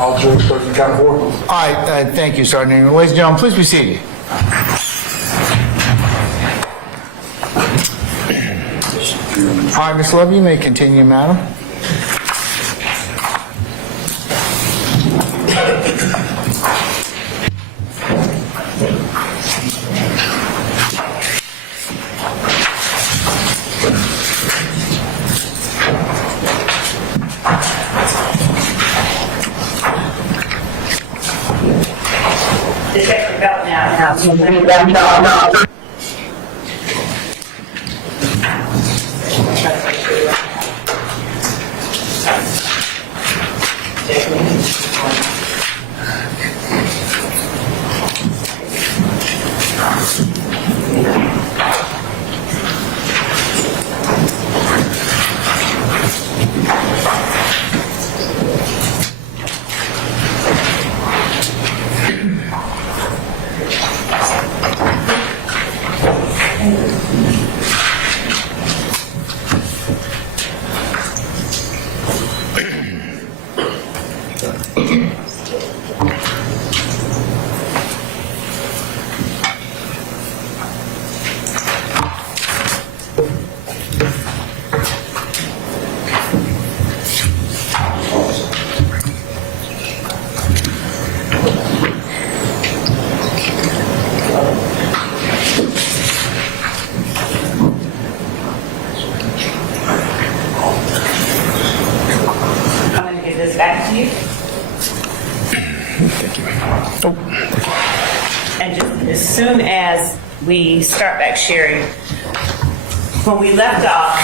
All jurisdictions count for. All right, thank you, Sergeant. Ladies and gentlemen, please be seated. All right, Ms. Love, you may continue, madam. Check your belt now. Back to you. Thank you. Oh. And just as soon as we start back sharing, when we left off,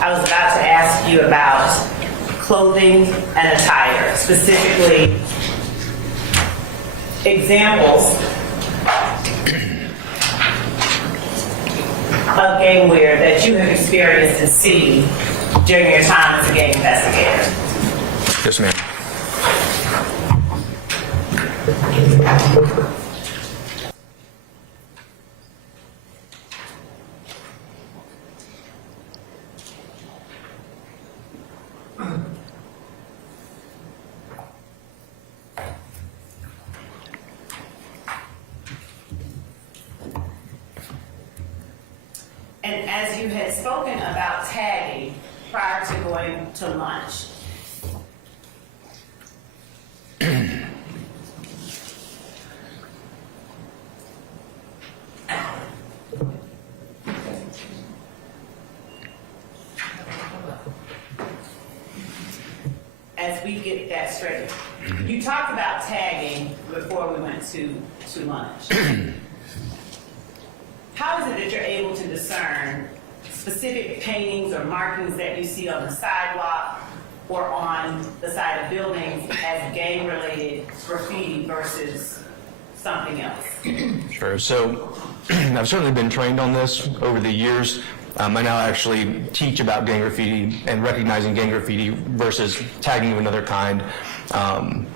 I was about to ask you about clothing and attire, specifically examples of gang wear that you have experienced and seen during your time as a gang investigator. Yes, ma'am. And as you had spoken about tagging prior to going to lunch, as we get that straight, you talked about tagging before we went to lunch. How is it that you're able to discern specific paintings or markings that you see on the sidewalk or on the side of buildings as gang-related graffiti versus something else? Sure. So I've certainly been trained on this over the years. I now actually teach about gang graffiti and recognizing gang graffiti versus tagging of another kind. And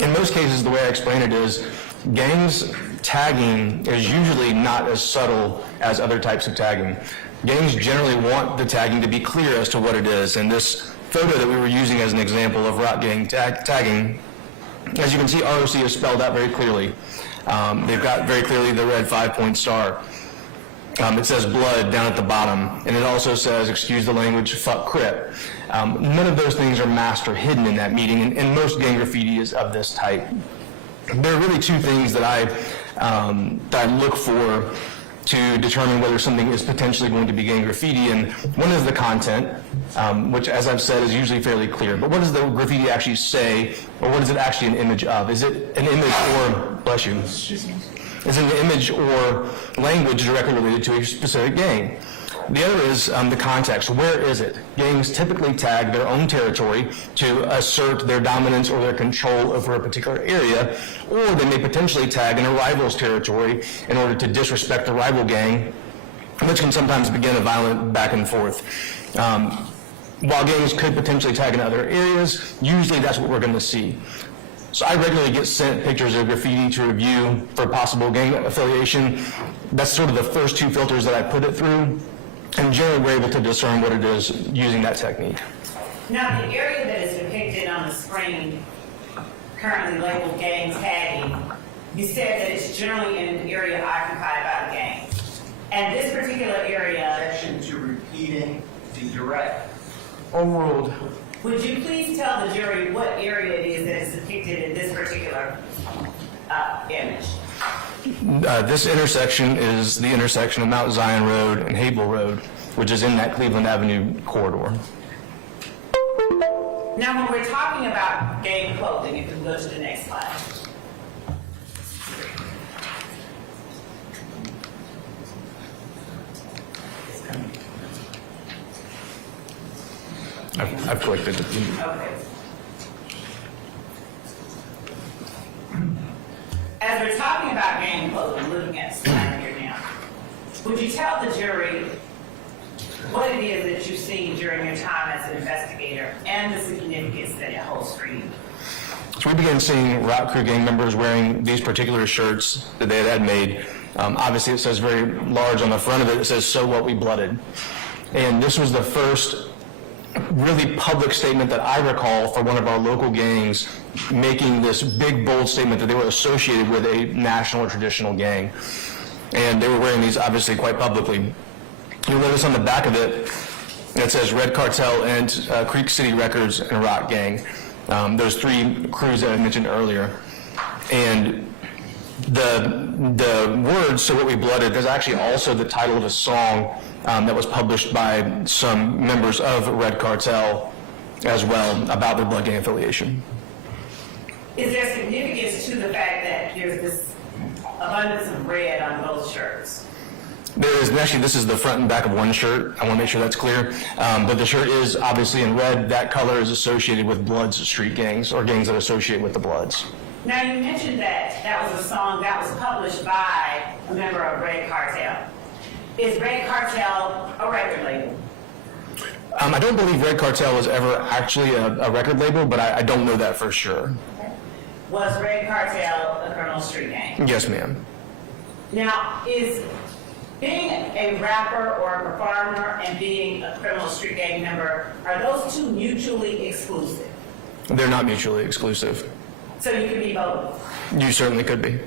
in most cases, the way I explain it is gangs tagging is usually not as subtle as other types of tagging. Gangs generally want the tagging to be clear as to what it is. And this photo that we were using as an example of rock gang tagging, as you can see, ROC is spelled out very clearly. They've got very clearly the red 5-point star. It says blood down at the bottom, and it also says, excuse the language, fuck Crip. None of those things are masked or hidden in that meeting, and most gang graffiti is of this type. There are really two things that I look for to determine whether something is potentially going to be gang graffiti. And one is the content, which, as I've said, is usually fairly clear. But what does the graffiti actually say, or what is it actually an image of? Is it an image or, bless you, is it an image or language directly related to a specific gang? The other is the context. Where is it? Gangs typically tag their own territory to assert their dominance or their control over a particular area, or they may potentially tag in a rival's territory in order to disrespect the rival gang, which can sometimes begin a violent back and forth. While gangs could potentially tag in other areas, usually that's what we're going to see. So I regularly get sent pictures of graffiti to review for possible gang affiliation. That's sort of the first two filters that I put it through. And generally, we're able to discern what it is using that technique. Now, the area that is depicted on the screen, currently labeled gang tagging, you said that it's generally in an area occupied by the gang. And this particular area... Objection to repeating the direct. Overruled. Would you please tell the jury what area it is that is depicted in this particular image? This intersection is the intersection of Mount Zion Road and Hable Road, which is in that Cleveland Avenue corridor. Now, when we're talking about gang clothing, if you can go to the next slide. I've collected it. Okay. As we're talking about gang clothing, looking at the slide here now, would you tell the jury what it is that you've seen during your time as an investigator and the significance that it holds for you? So we began seeing rock crew gang members wearing these particular shirts that they had made. Obviously, it says very large on the front of it, it says, "So what, we blooded." And this was the first really public statement that I recall for one of our local gangs making this big, bold statement that they were associated with a national or traditional gang. And they were wearing these obviously quite publicly. You'll notice on the back of it, it says Red Cartel and Creek City Records and Rock Gang. Those three crews that I mentioned earlier. And the words, "So What We Blooded," there's actually also the title of a song that was published by some members of Red Cartel as well about their blood gang affiliation. Is there significance to the fact that there's this abundance of red on both shirts? There is, and actually this is the front and back of one shirt. I want to make sure that's clear. But the shirt is obviously in red. That color is associated with Bloods street gangs, or gangs that associate with the Bloods. Now, you mentioned that that was a song that was published by a member of Red Cartel. Is Red Cartel a record label? I don't believe Red Cartel was ever actually a record label, but I don't know that for sure. Was Red Cartel a criminal street gang? Yes, ma'am. Now, is being a rapper or a performer and being a criminal street gang member, are those two mutually exclusive? They're not mutually exclusive. So you can be both? You certainly could be.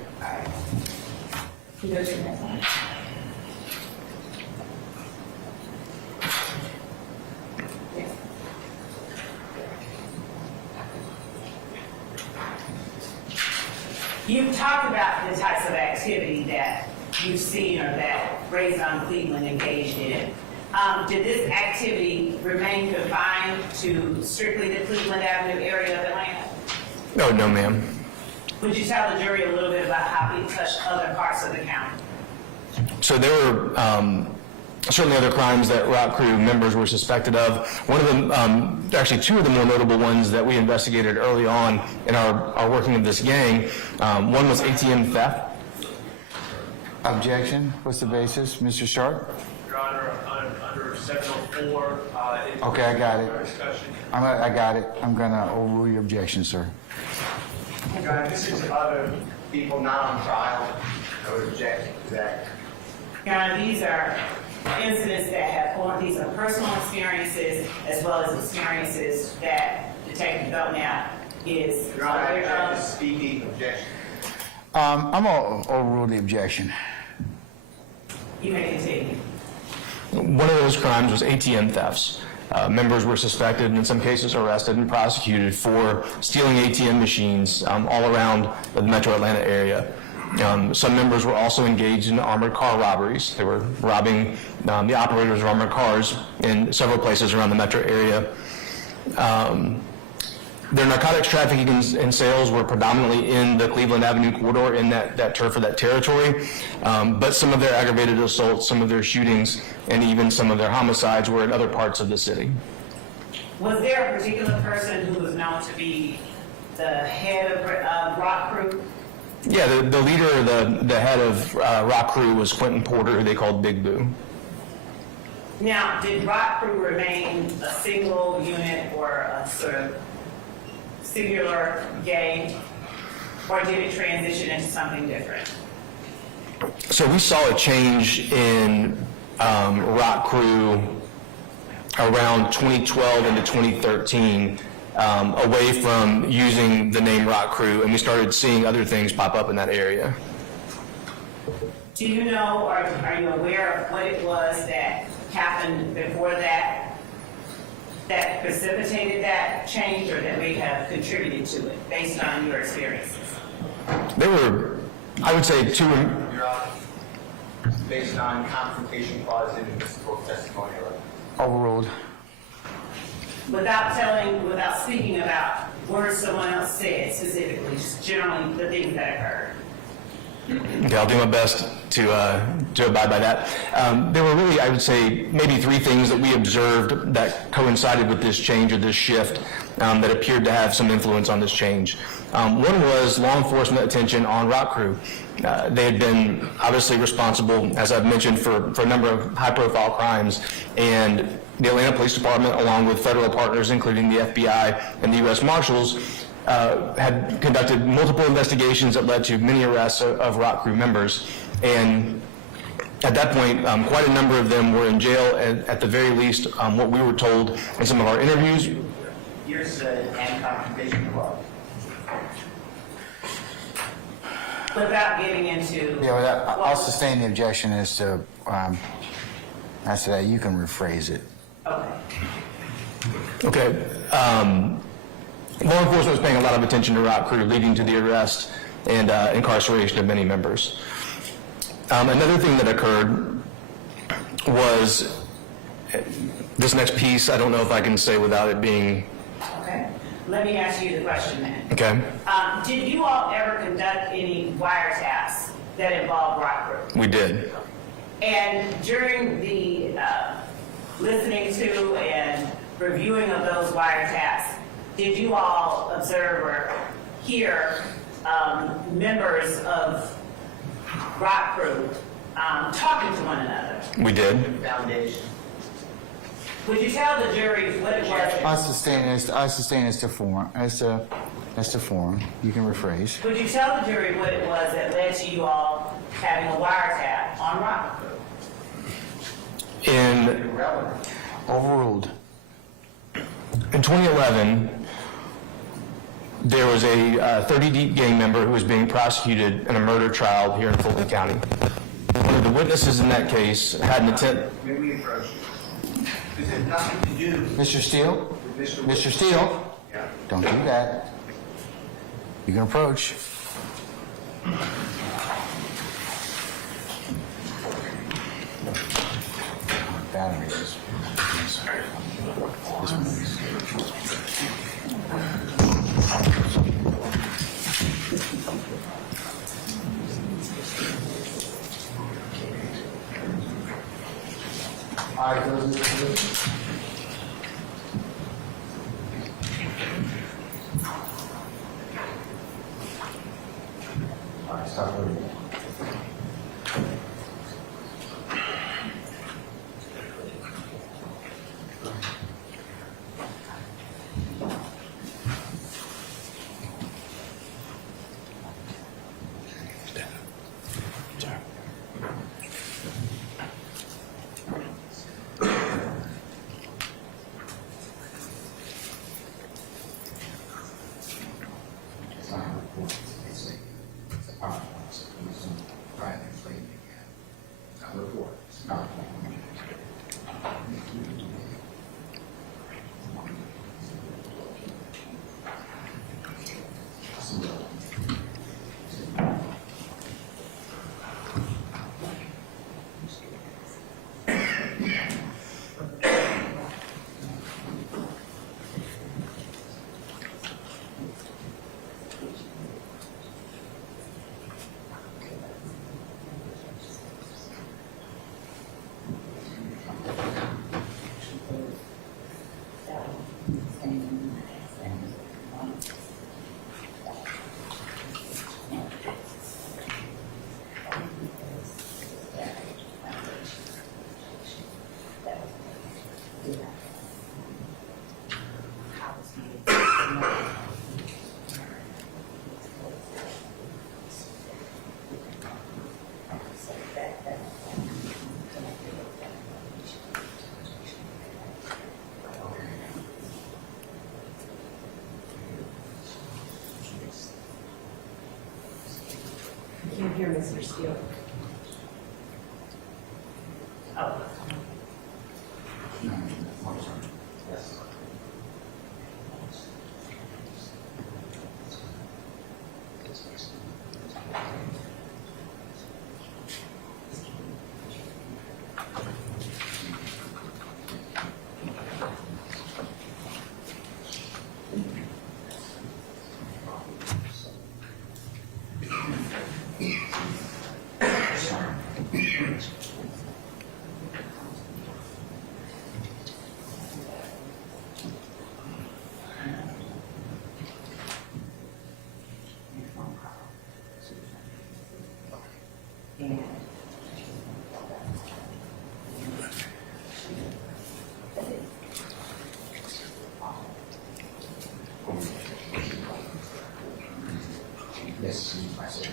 You go to the next one. Yes. You've talked about the types of activity that you've seen or that Raised on Cleveland engaged in. Did this activity remain confined to strictly the Cleveland Avenue area of Atlanta? Oh, no, ma'am. Would you tell the jury a little bit about how it touched other parts of the county? So there were certainly other crimes that rock crew members were suspected of. One of them, actually two of the more notable ones that we investigated early on in our working of this gang, one was ATM theft. Objection. What's the basis? Mr. Sharp? Your Honor, under 704. Okay, I got it. Discussion. I got it. I'm going to overrule your objection, sir. Your Honor, this is other people not on trial. I would object to that. Your Honor, these are incidents that have, these are personal experiences as well as experiences that Detective Belknap is. Your Honor, I object to speaking. Objection. I'm going to overrule the objection. You may continue. One of those crimes was ATM thefts. Members were suspected and in some cases arrested and prosecuted for stealing ATM machines all around the metro Atlanta area. Some members were also engaged in armored car robberies. They were robbing the operators of armored cars in several places around the metro area. Their narcotics trafficking and sales were predominantly in the Cleveland Avenue corridor, in that turf or that territory. But some of their aggravated assaults, some of their shootings, and even some of their homicides were in other parts of the city. Was there a particular person who was known to be the head of Rock Crew? Yeah, the leader, the head of Rock Crew was Quentin Porter, who they called Big Boo. Now, did Rock Crew remain a single unit or a sort of singular gang, or did it transition into something different? So we saw a change in Rock Crew around 2012 into 2013, away from using the name Rock Crew, and we started seeing other things pop up in that area. Do you know, or are you aware of what it was that happened before that precipitated that change, or that may have contributed to it, based on your experiences? There were, I would say, two. Your Honor, based on confrontation clause in the testimony. Overruled. Without speaking about words someone else said specifically, just generally the things that occurred. Okay, I'll do my best to abide by that. There were really, I would say, maybe three things that we observed that coincided with this change or this shift that appeared to have some influence on this change. One was law enforcement attention on Rock Crew. They had been obviously responsible, as I've mentioned, for a number of high-profile crimes, and the Atlanta Police Department, along with federal partners, including the FBI and the U.S. Marshals, had conducted multiple investigations that led to many arrests of Rock Crew members. And at that point, quite a number of them were in jail, and at the very least, what we were told in some of our interviews. Yours said and confrontation clause. Without getting into... Yeah, I'll sustain the objection as to that. You can rephrase it. Okay. Okay. Law enforcement was paying a lot of attention to Rock Crew, leading to the arrest and incarceration of many members. Another thing that occurred was this next piece. I don't know if I can say without it being... Okay. Let me ask you the question then. Okay. Did you all ever conduct any wiretaps that involved Rock Crew? We did. And during the listening to and reviewing of those wiretaps, did you all observe or hear members of Rock Crew talking to one another? We did. Foundation. Would you tell the jury what it was? I sustain as to form. As to form. You can rephrase. Would you tell the jury what it was that led to you all having a wiretap on Rock Crew? Overruled. In 2011, there was a 30-deep gang member who was being prosecuted in a murder trial here in Fulton County. One of the witnesses in that case had an intent... May we approach? This has nothing to do Mr. Steele? with Mr. Mr. Steele? Yeah. Don't do that. You can approach. Batteries. This one is. Stop moving. Mr. Steele? Oh. Yes. Yes, I said.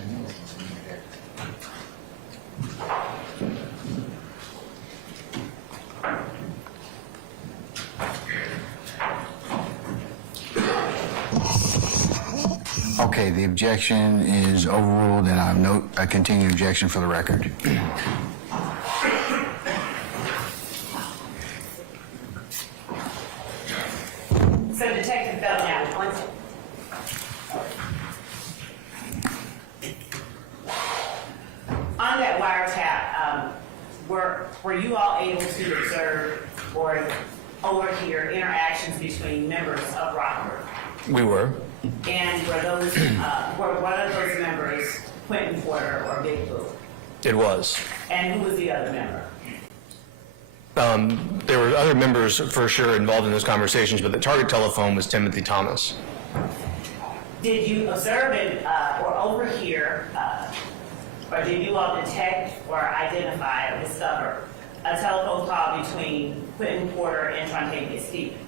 Okay, the objection is overruled, and I note a continued objection for the record. So Detective Belknap, on that wiretap, were you all able to observe or overhear interactions between members of Rockford? We were. And were those, were one of those members Quentin Porter or Big Boo? It was. And who was the other member? There were other members for sure involved in those conversations, but the target telephone was Timothy Thomas. Did you observe it or overhear, or did you all detect or identify or discover a telephone call between Quentin Porter and Trontavia Stevens?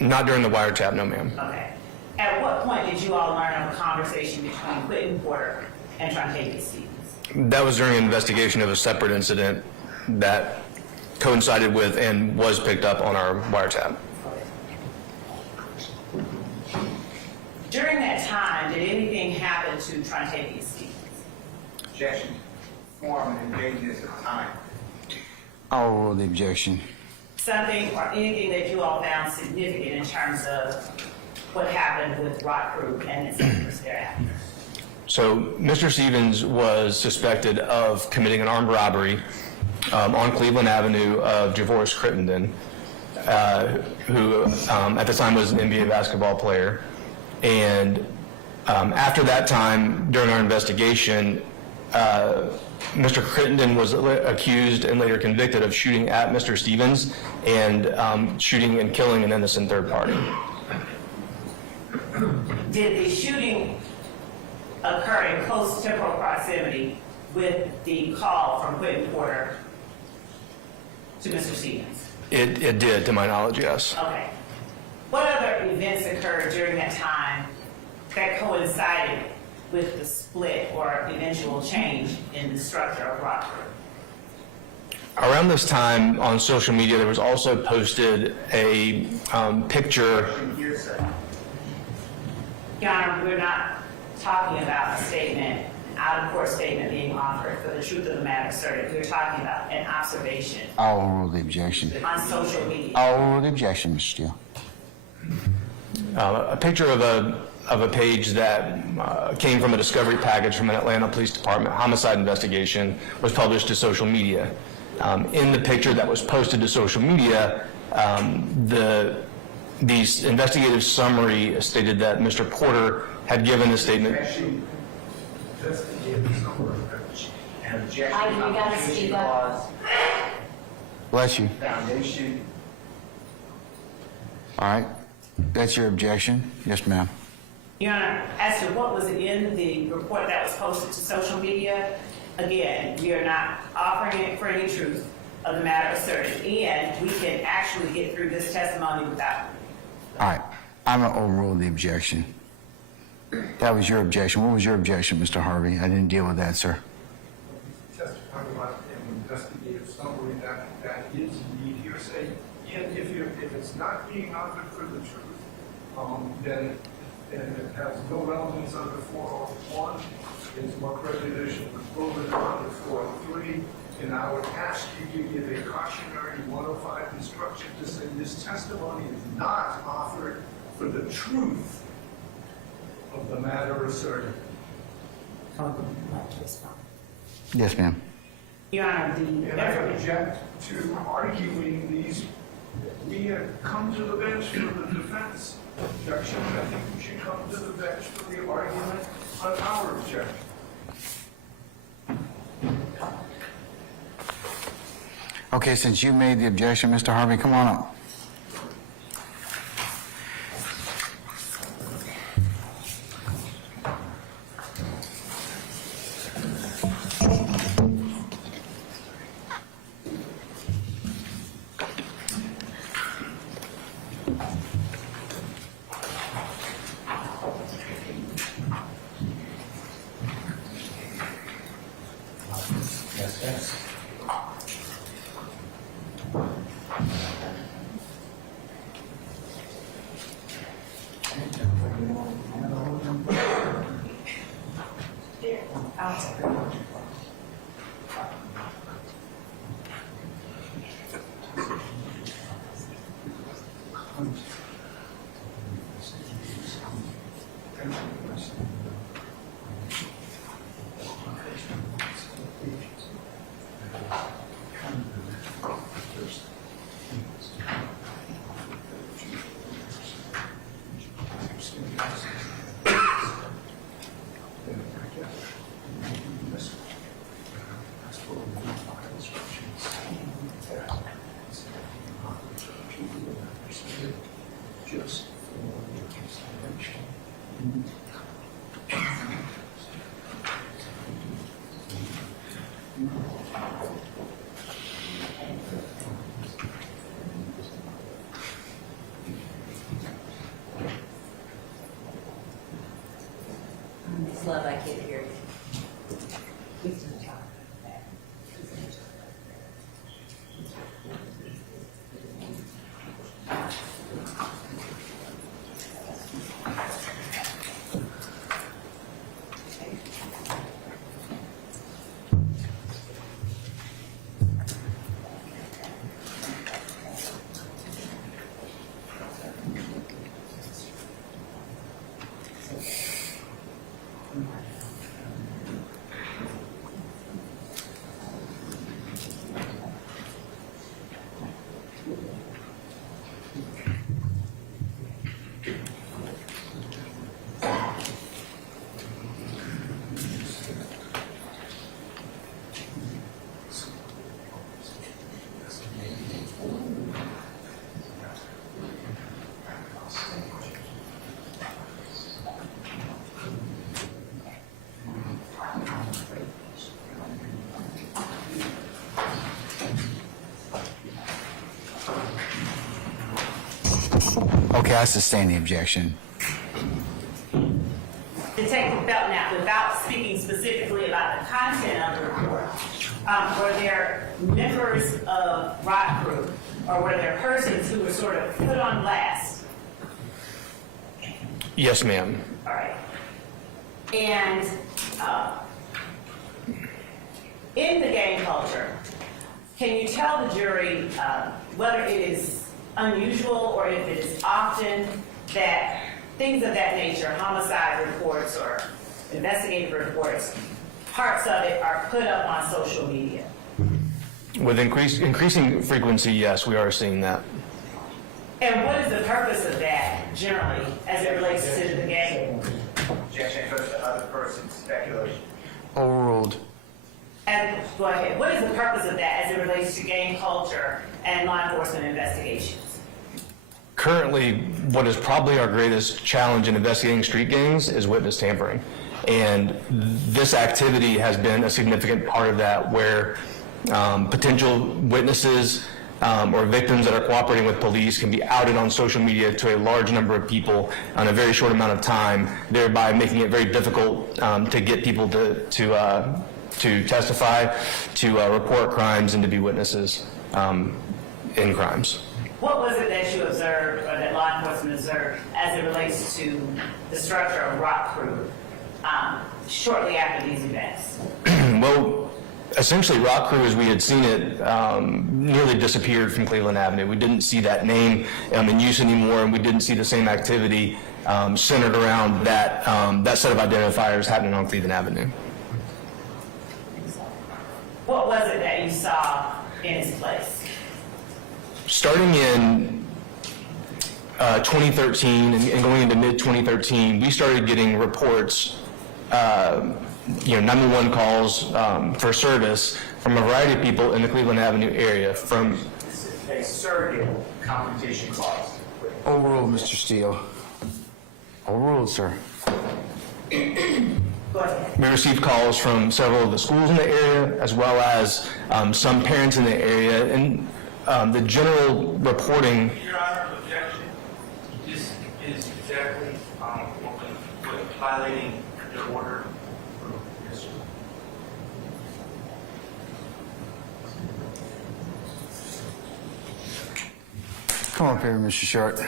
Not during the wiretap, no ma'am. Okay. At what point did you all learn of a conversation between Quentin Porter and Trontavia Stevens? That was during an investigation of a separate incident that coincided with and was picked up on our wiretap. During that time, did anything happen to Trontavia Stevens? Objection. Form and engagement at the time. I'll overrule the objection. Something or anything that you all found significant in terms of what happened with Rock Group and its members thereafter? So Mr. Stevens was suspected of committing an armed robbery on Cleveland Avenue of Javoris Crittenden, who at the time was an NBA basketball player. And after that time, during our investigation, Mr. Crittenden was accused and later convicted of shooting at Mr. Stevens and shooting and killing an innocent third party. Did the shooting occur in close temporal proximity with the call from Quentin Porter to Mr. Stevens? It did, to my knowledge, yes. Okay. What other events occurred during that time that coincided with the split or eventual change in the structure of Rock Group? Around this time on social media, there was also posted a picture. Your Honor, we're not talking about a statement, out-of-court statement being offered for the truth of the matter asserted. We're talking about an observation I'll overrule the objection. on social media. I'll overrule the objection, Mr. Steele. A picture of a page that came from a discovery package from an Atlanta Police Department homicide investigation was published to social media. In the picture that was posted to social media, the investigative summary stated that Mr. Porter had given a statement. Objection. And objection. Ivy, you gotta speak up. Bless you. Foundation. All right. That's your objection? Yes, ma'am. Your Honor, as to what was in the report that was posted to social media, again, we are not offering it for any truth of the matter asserted, and we can actually get through this testimony without. All right. I'm going to overrule the objection. That was your objection. What was your objection, Mr. Harvey? I didn't deal with that, sir. Testifying about an investigative summary that is indeed hearsay. And if it's not being offered for the truth, then and it has no relevance under 401. It's more prejudicial over under 403. And I would ask you to give a cautionary 105 instruction to say this testimony is not offered for the truth of the matter asserted. Yes, ma'am. Your Honor, And I object to arguing these. We have come to the bench for the defense objection. I think we should come to the bench for the argument on our objection. Okay, since you made the objection, Mr. Harvey, come on up. Yes, yes. Miss Love, I can't hear you. Please don't talk. Okay, I sustain the objection. Detective Belton, now, without speaking specifically about the content of the report, were there members of Rock Group, or were there persons who were sort of put on blast? Yes, ma'am. All right. And in the gang culture, can you tell the jury whether it is unusual or if it is often that things of that nature, homicide reports or investigative reports, parts of it are put up on social media? With increasing frequency, yes, we are seeing that. And what is the purpose of that generally as it relates to the gang? Objection goes to other person's speculation. Overruled. And go ahead. What is the purpose of that as it relates to gang culture and law enforcement investigations? Currently, what is probably our greatest challenge in investigating street gangs is witness tampering. And this activity has been a significant part of that, where potential witnesses or victims that are cooperating with police can be outed on social media to a large number of people on a very short amount of time, thereby making it very difficult to get people to testify, to report crimes, and to be witnesses in crimes. What was it that you observed or that law law enforcement observed as it relates to the structure of Rock Crew shortly after these events? Well, essentially, Rock Crew, as we had seen it, nearly disappeared from Cleveland Avenue. We didn't see that name in use anymore, and we didn't see the same activity centered around that set of identifiers happening on Cleveland Avenue. What was it that you saw in its place? Starting in 2013 and going into mid-2013, we started getting reports, 911 calls for service from a variety of people in the Cleveland Avenue area. From This is a surrogate competition clause. Overruled, Mr. Steele. Overruled, sir. Go ahead. We received calls from several of the schools in the area, as well as some parents in the area, and the general reporting. Your Honor, objection. This is exactly violating your order. Yes, sir. Come up here, Mr. Short.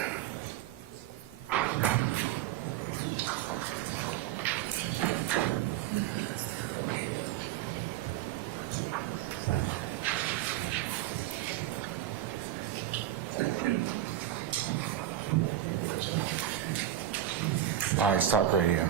All right, stop radio.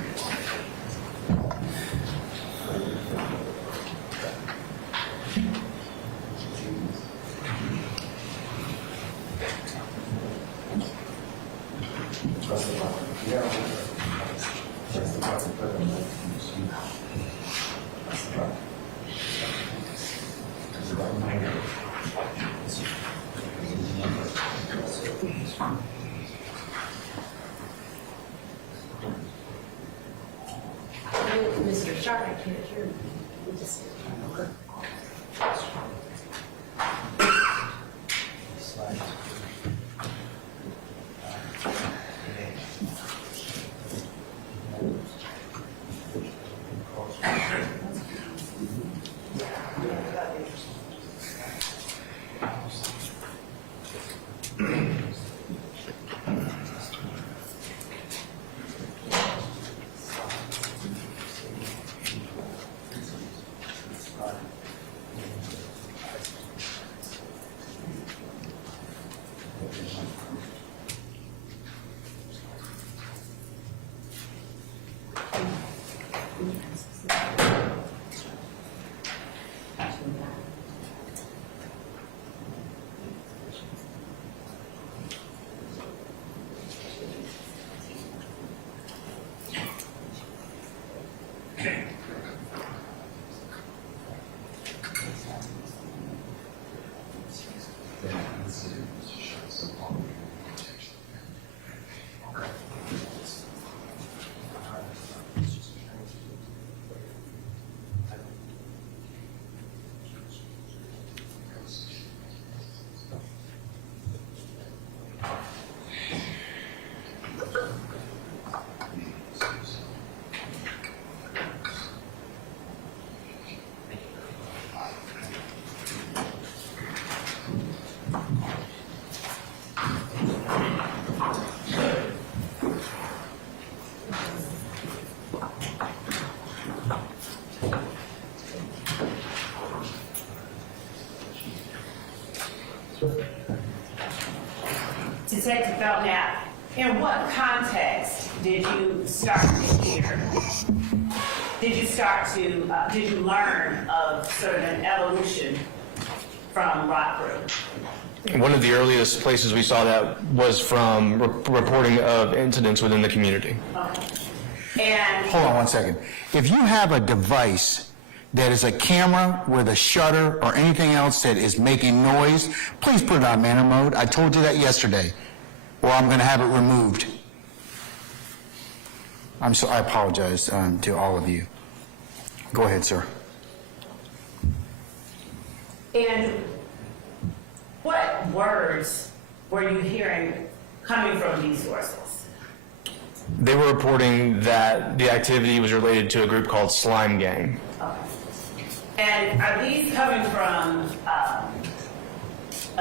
Mr. Sharp, I can't hear you. We just- Detective Belknap, in what context did you start to hear? Did you learn of sort of an evolution from Rock Crew? One of the earliest places we saw that was from reporting of incidents within the community. Okay. And Hold on one second. If you have a device that is a camera with a shutter or anything else that is making noise, please put it on man mode. I told you that yesterday, or I'm going to have it removed. I apologize to all of you. Go ahead, sir. And what words were you hearing coming from these sources? They were reporting that the activity was related to a group called Slime Gang. Okay. And are these coming from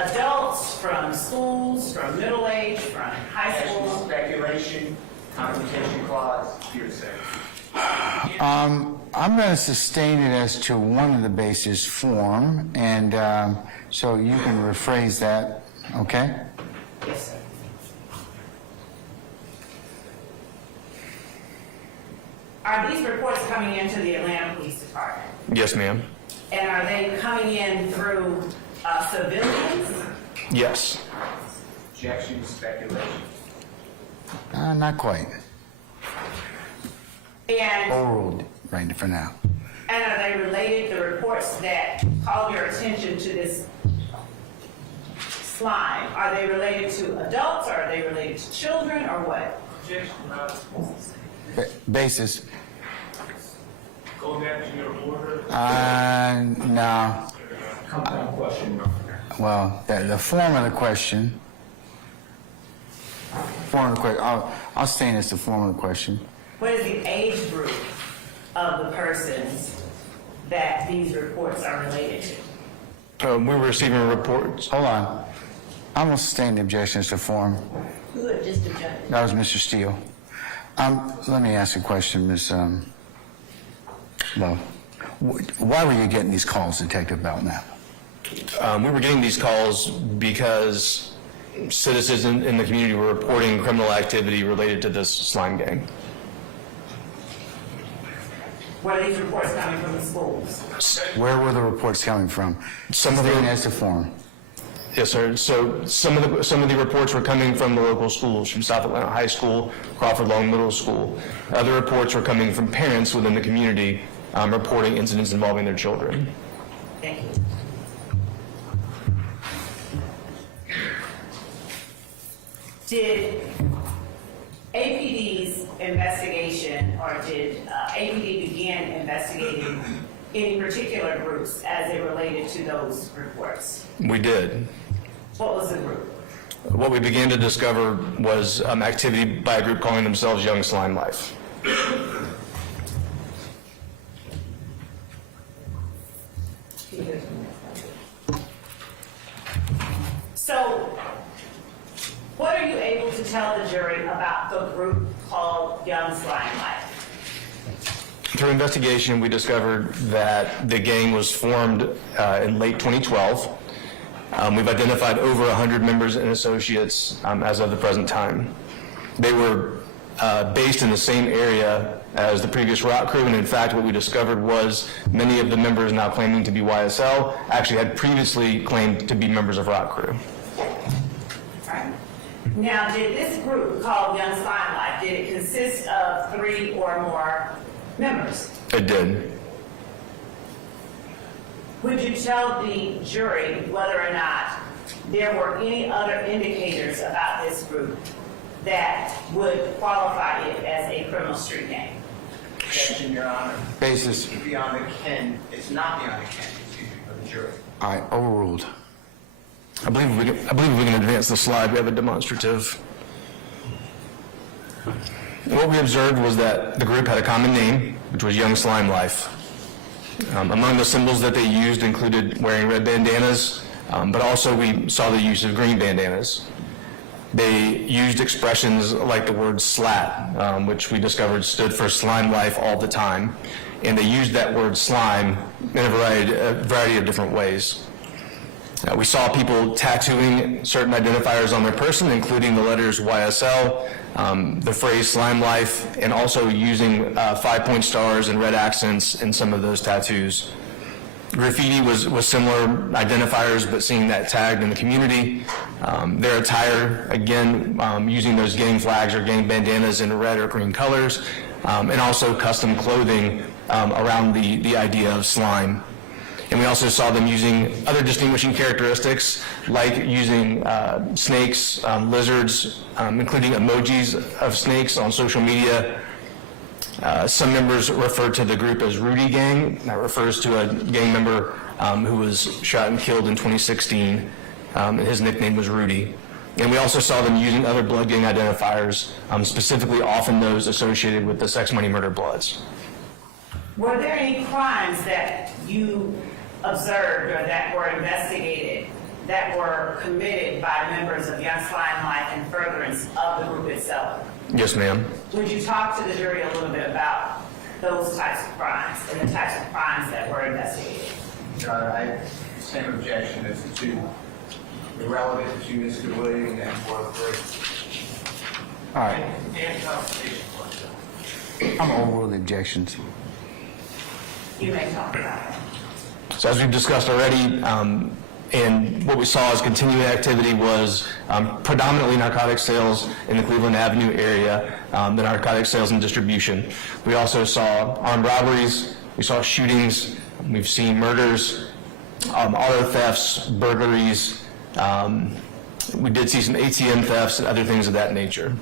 adults, from schools, from middle age, from high Actual school? speculation, confrontation clause, hearsay. I'm going to sustain it as to one of the bases, form, and so you can rephrase that, okay? Yes, sir. Are these reports coming into the Atlanta Police Department? Yes, ma'am. And are they coming in through civilians? Yes. Objection, speculation. Not quite. And Overruled right for now. are they related, the reports that call your attention to this slime, are they related to adults, or are they related to children, or what? Objection, Basis. go back to your order. No. Compound question. Well, the form of the question. I'll say this, the form of the question. What is the age group of the persons that these reports are related to? We were receiving reports. Hold on. I'm going to sustain the objection to form. Good, just a judge. That was Mr. Steele. Let me ask a question, Ms. Love. Why were you getting these calls, Detective Belknap? We were getting these calls because citizens in the community were reporting criminal activity related to this slime gang. What are these reports coming from the schools? Where were the reports coming from? Some of Sustain the, as to form. yes, sir. So some of the reports were coming from the local schools, from South Atlanta High School, Crawford Long Middle School. Other reports were coming from parents within the community reporting incidents involving their children. Thank you. Did APD's investigation, or did APD begin investigating any particular groups as it related to those reports? We did. What was the group? What we began to discover was activity by a group calling themselves Young Slime Life. So, what are you able to tell the jury about the group called Young Slime Life? Through investigation, we discovered that the gang was formed in late 2012. We've identified over 100 members and associates as of the present time. They were based in the same area as the previous rock crew, and in fact, what we discovered was many of the members now claiming to be YSL actually had previously claimed to be members of rock crew. Right. Now, did this group called Young Slime Life, did it consist of 3 or more members? It did. Would you tell the jury whether or not there were any other indicators about this group that would qualify it as a criminal street gang? Objection, Your Honor. Basis. It's beyond the ken, it's not beyond the ken, excuse me, of the jury. All right, overruled. I believe we can advance the slide. We have a demonstrative. What we observed was that the group had a common name, which was Young Slime Life. Among the symbols that they used included wearing red bandanas, but also we saw the use of green bandanas. They used expressions like the word slat, which we discovered stood for slime life all the time, and they used that word slime in a variety of different ways. We saw people tattooing certain identifiers on their person, including the letters YSL, the phrase slime life, and also using 5-point stars and red accents in some of those tattoos. Graffiti was similar identifiers, but seeing that tagged in the community. Their attire, again, using those gang flags or gang bandanas in red or green colors, and also custom clothing around the idea of slime. And we also saw them using other distinguishing characteristics, like using snakes, lizards, including emojis of snakes on social media. Some members refer to the group as Rudy Gang. That refers to a gang member who was shot and killed in 2016, and his nickname was Rudy. And we also saw them using other blood gang identifiers, specifically often those associated with the Sex Money Murder Bloods. Were there any crimes that you observed or that were investigated that were committed by members of Young Slime Life in furtherance of the group itself. Yes, ma'am. Would you talk to the jury a little bit about those types of crimes and the types of crimes that were investigated? Your Honor, I have the same objection as to the relevant to Mr. Williams and for All right, And conversation question. I'm over the objections. You may talk about it. So as we've discussed already, and what we saw as continuing activity was predominantly narcotic sales in the Cleveland Avenue area, the narcotic sales and distribution. We also saw armed robberies, we saw shootings, we've seen murders, auto thefts, burglaries. We did see some ATM thefts and other things of that nature.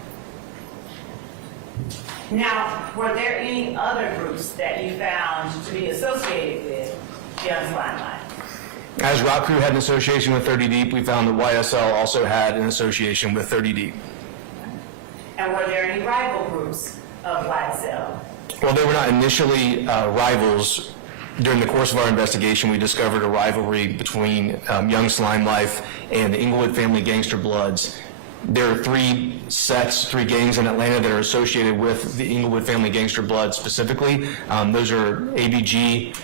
Now, were there any other groups that you found to be associated with Young Slime Life? As Rock Crew had an association with 30 Deep, we found that YSL also had an association with 30 Deep. And were there any rival groups of YSL? Well, they were not initially rivals. During the course of our investigation, we discovered a rivalry between Young Slime Life and the Inglewood Family Gangster Bloods. There are three gangs in Atlanta that are associated with the Inglewood Family Gangster Bloods specifically. Those are ABG,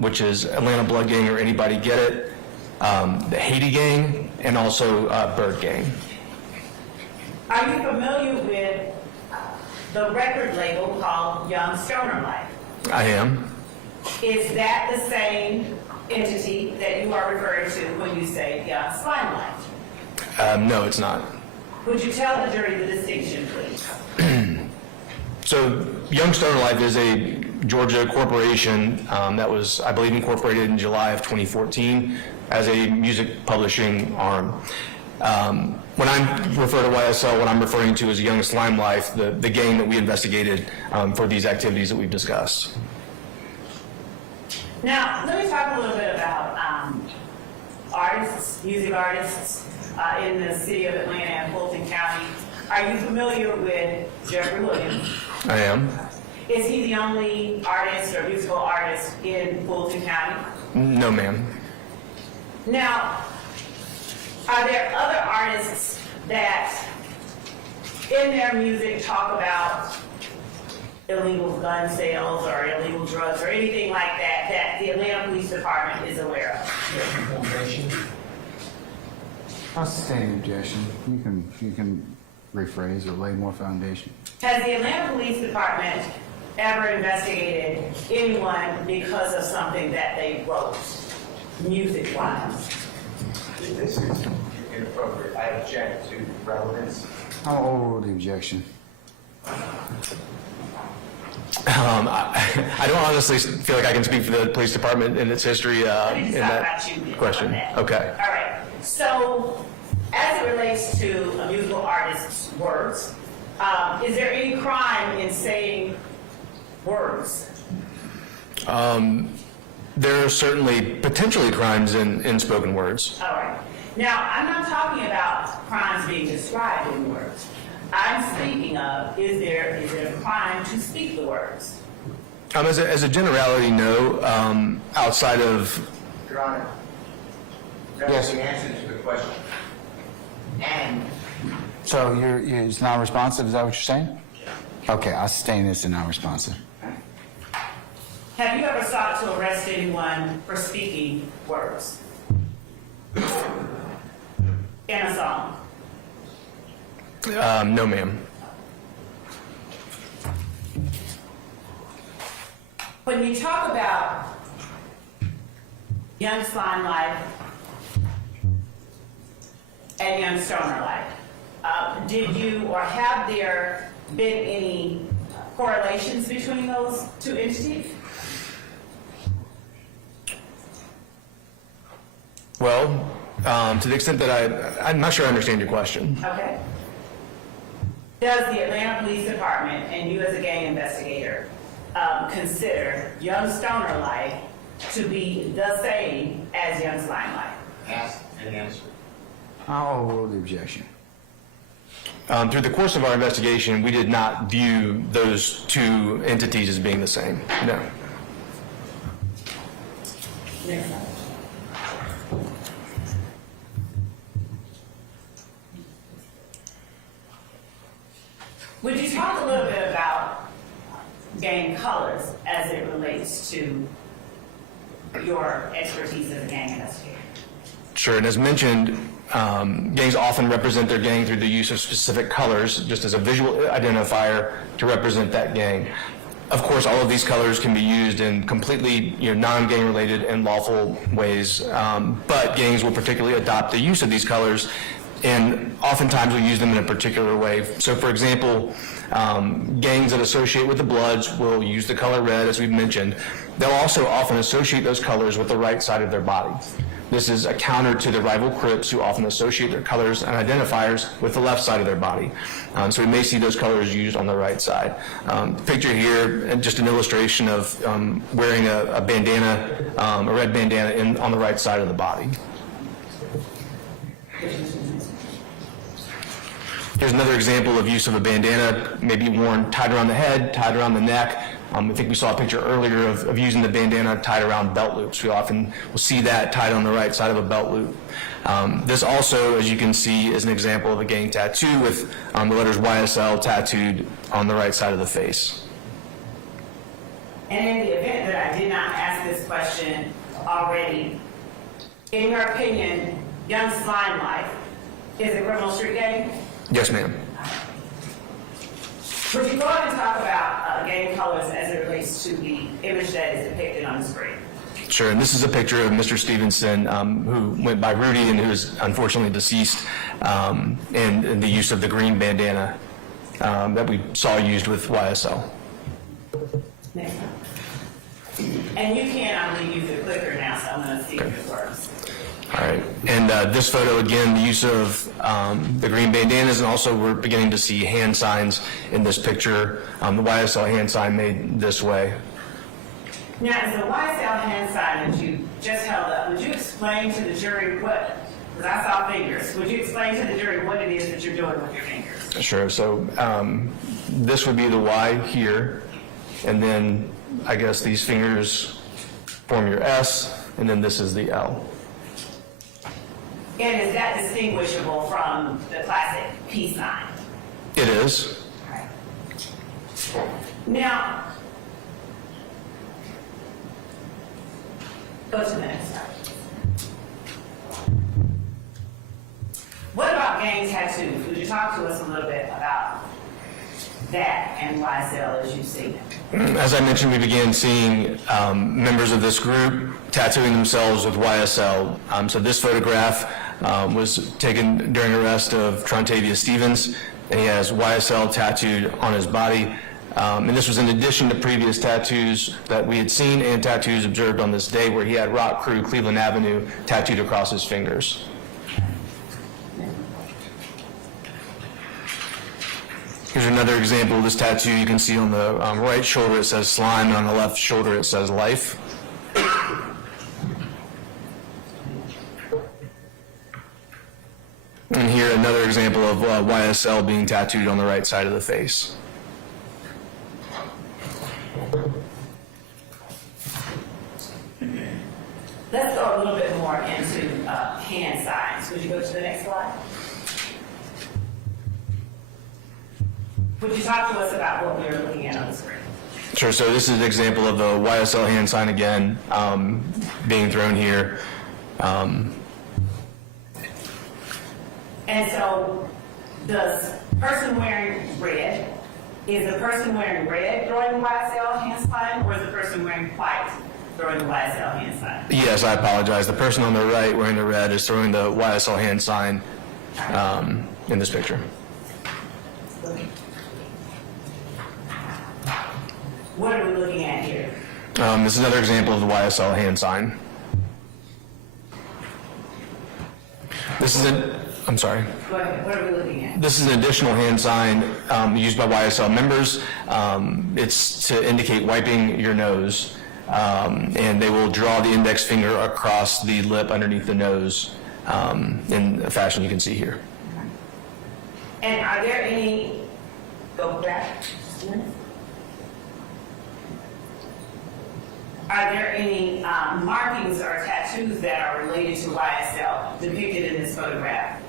which is Atlanta Blood Gang or Anybody Get It, the Haiti Gang, and also Bird Gang. Are you familiar with the record label called Young Stoner Life? I am. Is that the same entity that you are referring to when you say Young Slime Life? No, it's not. Would you tell the jury the distinction, please? So Young Stoner Life is a Georgia corporation that was, I believe, incorporated in July of 2014 as a music publishing arm. When I refer to YSL, what I'm referring to is Young Slime Life, the gang that we investigated for these activities that we've discussed. Now, let me talk a little bit about artists, music artists in the city of Atlanta and Fulton County. Are you familiar with Jeffrey Williams? I am. Is he the only artist or musical artist in Fulton County? No, ma'am. Now, are there other artists that in their music talk about illegal gun sales or illegal drugs or anything like that that the Atlanta Police Department is aware of? I'll sustain the objection. You can rephrase or lay more foundation. Has the Atlanta Police Department ever investigated anyone because of something that they wrote, music-wise? This is inappropriate. I object to relevance. I'll overrule the objection. I don't honestly feel like I can speak for the police department and its history Let me in just talk that about you question. on that. Okay. All right. So, as it relates to a musical artist's words, is there any crime in saying words? There are certainly potentially crimes in spoken words. All right. Now, I'm not talking about crimes being described in words. I'm speaking of, is it a crime to speak the words? As a generality, no. Outside of, Your Honor, that Yes. was the answer to the question. And So it's non-responsive, is that what you're saying? Okay, I'll sustain this as non-responsive. Have you ever sought to arrest anyone for speaking words in a song? no, ma'am. When you talk about Young Slime Life and Young Stoner Life, did you or have there been any correlations between those two entities? Well, to the extent that I'm not sure I understand your question. Okay. Does the Atlanta Police Department and you as a gang investigator consider Young Stoner Life to be the same as Young Slime Life? ask and answer. I'll overrule the objection. Through the course of our investigation, we did not view those two entities as being the same. No. Next slide. Would you talk a little bit about gang colors as it relates to your expertise as a gang investigator? Sure, and as mentioned, gangs often represent their gang through the use of specific colors, just as a visual identifier to represent that gang. Of course, all of these colors can be used in completely non-gang related and lawful ways, but gangs will particularly adopt the use of these colors, and oftentimes we use them in a particular way. So for example, gangs that associate with the Bloods will use the color red, as we've mentioned. They'll also often associate those colors with the right side of their body. This is a counter to the rival Crips, who often associate their colors and identifiers with the left side of their body. So we may see those colors used on the right side. Picture here, and just an illustration of wearing a bandana, a red bandana on the right side of the body. Here's another example of use of a bandana, maybe worn tied around the head, tied around the neck. I think we saw a picture earlier of using the bandana tied around belt loops. We often will see that tied on the right side of a belt loop. This also, as you can see, is an example of a gang tattoo with the letters YSL tattooed on the right side of the face. And in the event that I did not ask this question already, in your opinion, Young Slime Life is a criminal street gang? Yes, ma'am. Would you go ahead and talk about gang colors as it relates to the image that is depicted on the screen? Sure, and this is a picture of Mr. Stevenson, who went by Rudy and who is unfortunately deceased, and the use of the green bandana that we saw used with YSL. Next one. And you can, I believe, use the clicker now, so I'm going to see if it works. All right, and this photo, again, the use of the green bandanas, and also we're beginning to see hand signs in this picture. The YSL hand sign made this way. Now, as the YSL hand sign that you just held up, would you explain to the jury what, because I saw fingers, would you explain to the jury what it is that you're doing with your fingers? Sure, so this would be the Y here, and then I guess these fingers form your S, and then this is the L. And is that distinguishable from the classic peace sign? It is. All right. Now, go to the next slide. What about gang tattoos? Would you talk to us a little bit about that and YSL as you see them? As I mentioned, we began seeing members of this group tattooing themselves with YSL. So this photograph was taken during arrest of Trontavia Stevens, and he has YSL tattooed on his body. And this was in addition to previous tattoos that we had seen and tattoos observed on this day, where he had Rock Crew Cleveland Avenue tattooed across his fingers. Here's another example of this tattoo. You can see on the right shoulder it says slime, and on the left shoulder it says life. And here another example of YSL being tattooed on the right side of the face. Let's go a little bit more into hand signs. Would you go to the next slide? Would you talk to us about what we're looking at on the screen? Sure, so this is an example of the YSL hand sign again, being thrown here. And so, the person wearing red, is the person wearing red throwing the YSL hand sign, or is the person wearing white throwing the YSL hand sign? Yes, I apologize. The person on the right wearing the red is throwing the YSL hand sign in this picture. What are we looking at here? This is another example of the YSL hand sign. This is I'm sorry. Go ahead, what are we looking at? This is an additional hand sign used by YSL members. It's to indicate wiping your nose, and they will draw the index finger across the lip underneath the nose in a fashion you can see here. And are there any, go back just a minute. Are there any markings or tattoos that are related to YSL depicted in this photograph?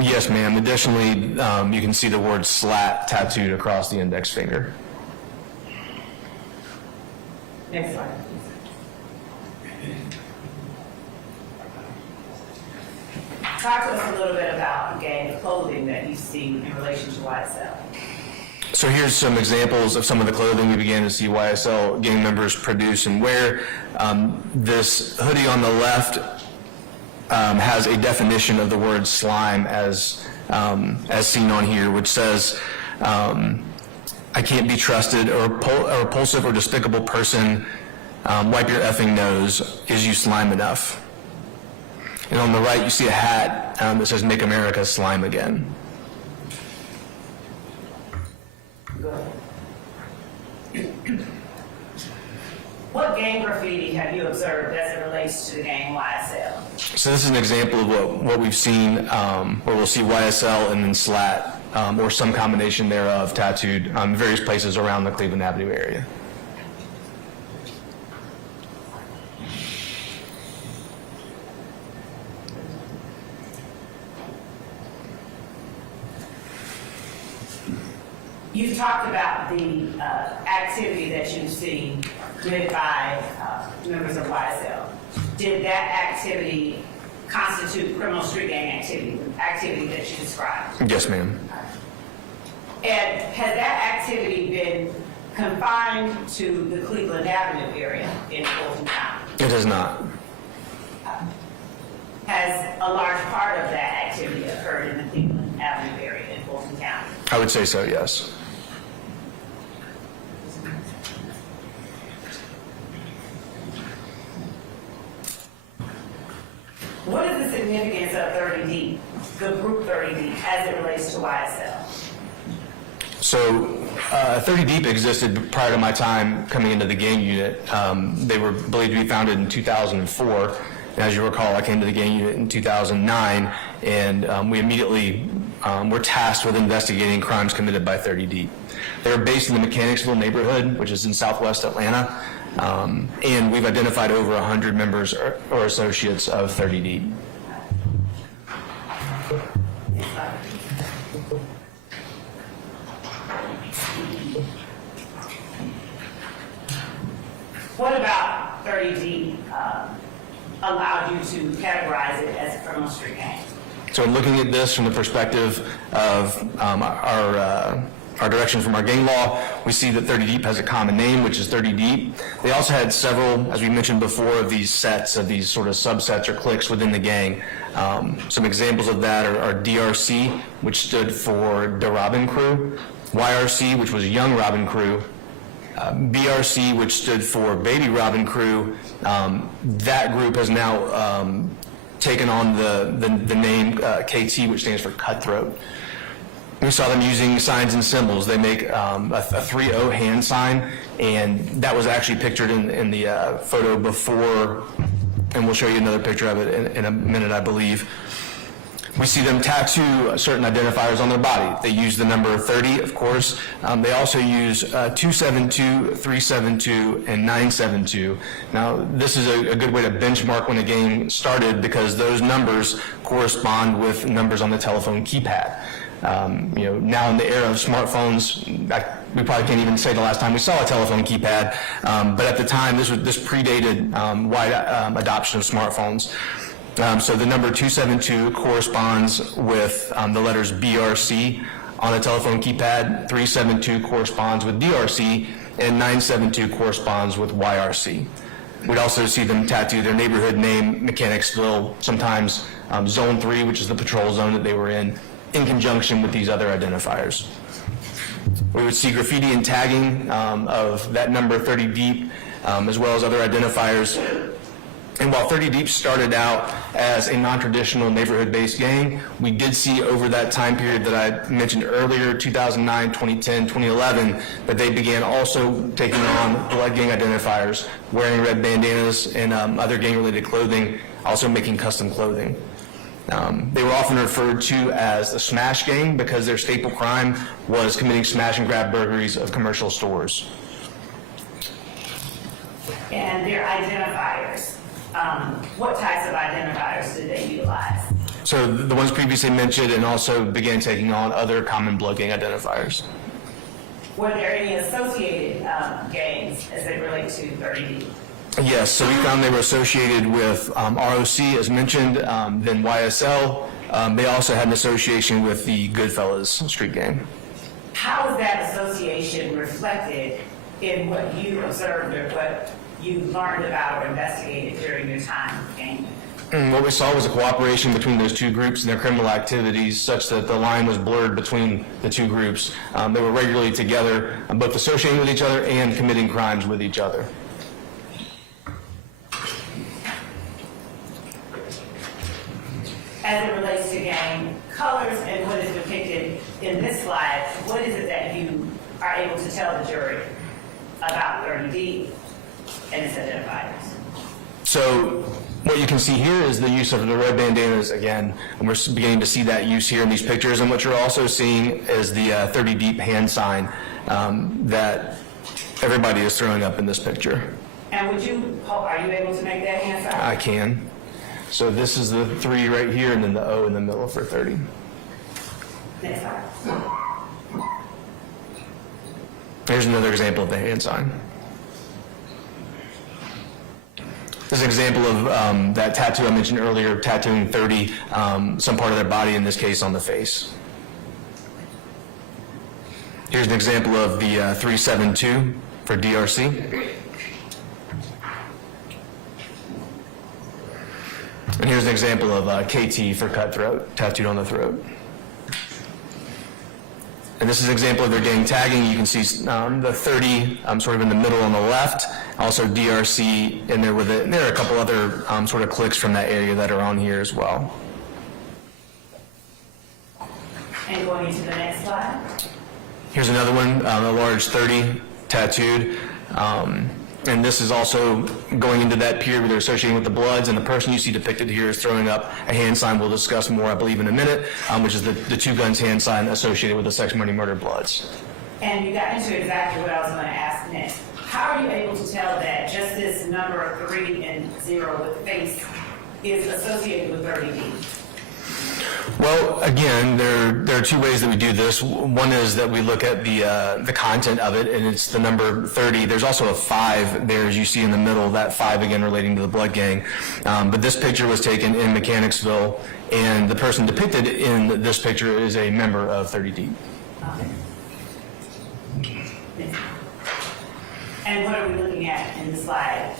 Yes, ma'am. Additionally, you can see the word slat tattooed across the index finger. Next slide, please. Talk to us a little bit about gang clothing that you see in relation to YSL. So here's some examples of some of the clothing we began to see YSL gang members produce and wear. This hoodie on the left has a definition of the word slime as seen on here, which says, I can't be trusted, or repulsive or despicable person, wipe your effing nose, is you slime enough? And on the right, you see a hat that says, Make America Slime Again. What gang graffiti have you observed as it relates to the gang YSL? So this is an example of what we've seen, where we'll see YSL and then slat, or some combination thereof, tattooed various places around the Cleveland Avenue area. You've talked about the activity that you've seen committed by members of YSL. Did that activity constitute criminal street gang activity, the activity that you described? Yes, ma'am. And has that activity been confined to the Cleveland Avenue area in Fulton County? It has not. Has a large part of that activity occurred in the Cleveland Avenue area in Fulton County? I would say so, yes. What is the significance of 30 Deep, the group 30 Deep, as it relates to YSL? So 30 Deep existed prior to my time coming into the gang unit. They were believed to be founded in 2004. And as you recall, I came to the gang unit in 2009, and we immediately were tasked with investigating crimes committed by 30 Deep. They were based in the Mechanicsville neighborhood, which is in southwest Atlanta, and we've identified over 100 members or associates of 30 Deep. What about 30 Deep allowed you to categorize it as a criminal street gang? So looking at this from the perspective of our direction from our gang law, we see that 30 Deep has a common name, which is 30 Deep. They also had several, as we mentioned before, of these sets, of these sort of subsets or cliques within the gang. Some examples of that are DRC, which stood for The Robin Crew, YRC, which was Young Robin Crew, BRC, which stood for Baby Robin Crew. That group has now taken on the name KT, which stands for Cutthroat. We saw them using signs and symbols. They make a 3-0 hand sign, and that was actually pictured in the photo before, and we'll show you another picture of it in a minute, I believe. We see them tattoo certain identifiers on their body. They use the number 30, of course. They also use 272, 372, and 972. Now, this is a good way to benchmark when a gang started, because those numbers correspond with numbers on the telephone keypad. Now in the era of smartphones, we probably can't even say the last time we saw a telephone keypad, but at the time, this predated wide adoption of smartphones. So the number 272 corresponds with the letters BRC on a telephone keypad, 372 corresponds with DRC, and 972 corresponds with YRC. We'd also see them tattoo their neighborhood name, Mechanicsville, sometimes Zone 3, which is the patrol zone that they were in conjunction with these other identifiers. We would see graffiti and tagging of that number 30 Deep, as well as other identifiers. And while 30 Deep started out as a non-traditional neighborhood-based gang, we did see over that time period that I mentioned earlier, 2009, 2010, 2011, that they began also taking on blood gang identifiers, wearing red bandanas and other gang-related clothing, also making custom clothing. They were often referred to as the Smash Gang because their staple crime was committing smash and grab burglaries of commercial stores. And their identifiers, what types of identifiers did they utilize? So the ones previously mentioned, and also began taking on other common blood gang identifiers. Were there any associated gangs as they relate to 30D? Yes, so we found they were associated with ROC, as mentioned, then YSL. They also had an association with the Goodfellas street gang. How is that association reflected in what you observed or what you learned about or investigated during your time with gang? What we saw was a cooperation between those two groups and their criminal activities, such that the line was blurred between the two groups. They were regularly together, both associating with each other and committing crimes with each other. As it relates to gang colors and what is depicted in this slide, what is it that you are able to tell the jury about 30D and its identifiers? So what you can see here is the use of the red bandanas again, and we're beginning to see that use here in these pictures. And what you're also seeing is the 30 deep hand sign that everybody is throwing up in this picture. And are you able to make that hand sign? I can. So this is the 3 right here, and then the O in the middle for 30. Next slide. Here's another example of the hand sign. This is an example of that tattoo I mentioned earlier, tattooing 30, some part of their body, in this case on the face. Here's an example of the 372 for DRC. And here's an example of KT for cutthroat, tattooed on the throat. And this is an example of their gang tagging. You can see the 30 sort of in the middle on the left, also DRC in there with it. And there are a couple other sort of clicks from that area that are on here as well. And going into the next slide. Here's another one, a large 30 tattooed. And this is also going into that period where they're associating with the Bloods, and the person you see depicted here is throwing up a hand sign we'll discuss more, I believe, in a minute, which is the two guns hand sign associated with the Sex Money Murder Bloods. And you got into exactly what I was going to ask next. How are you able to tell that just this number of 3 and 0 with face is associated with 30D? Well, again, there are two ways that we do this. One is that we look at the content of it, and it's the number 30. There's also a 5 there, as you see in the middle, that 5 again relating to the Blood Gang. But this picture was taken in Mechanicsville, and the person depicted in this picture is a member of 30D. Okay. And what are we looking at in the slide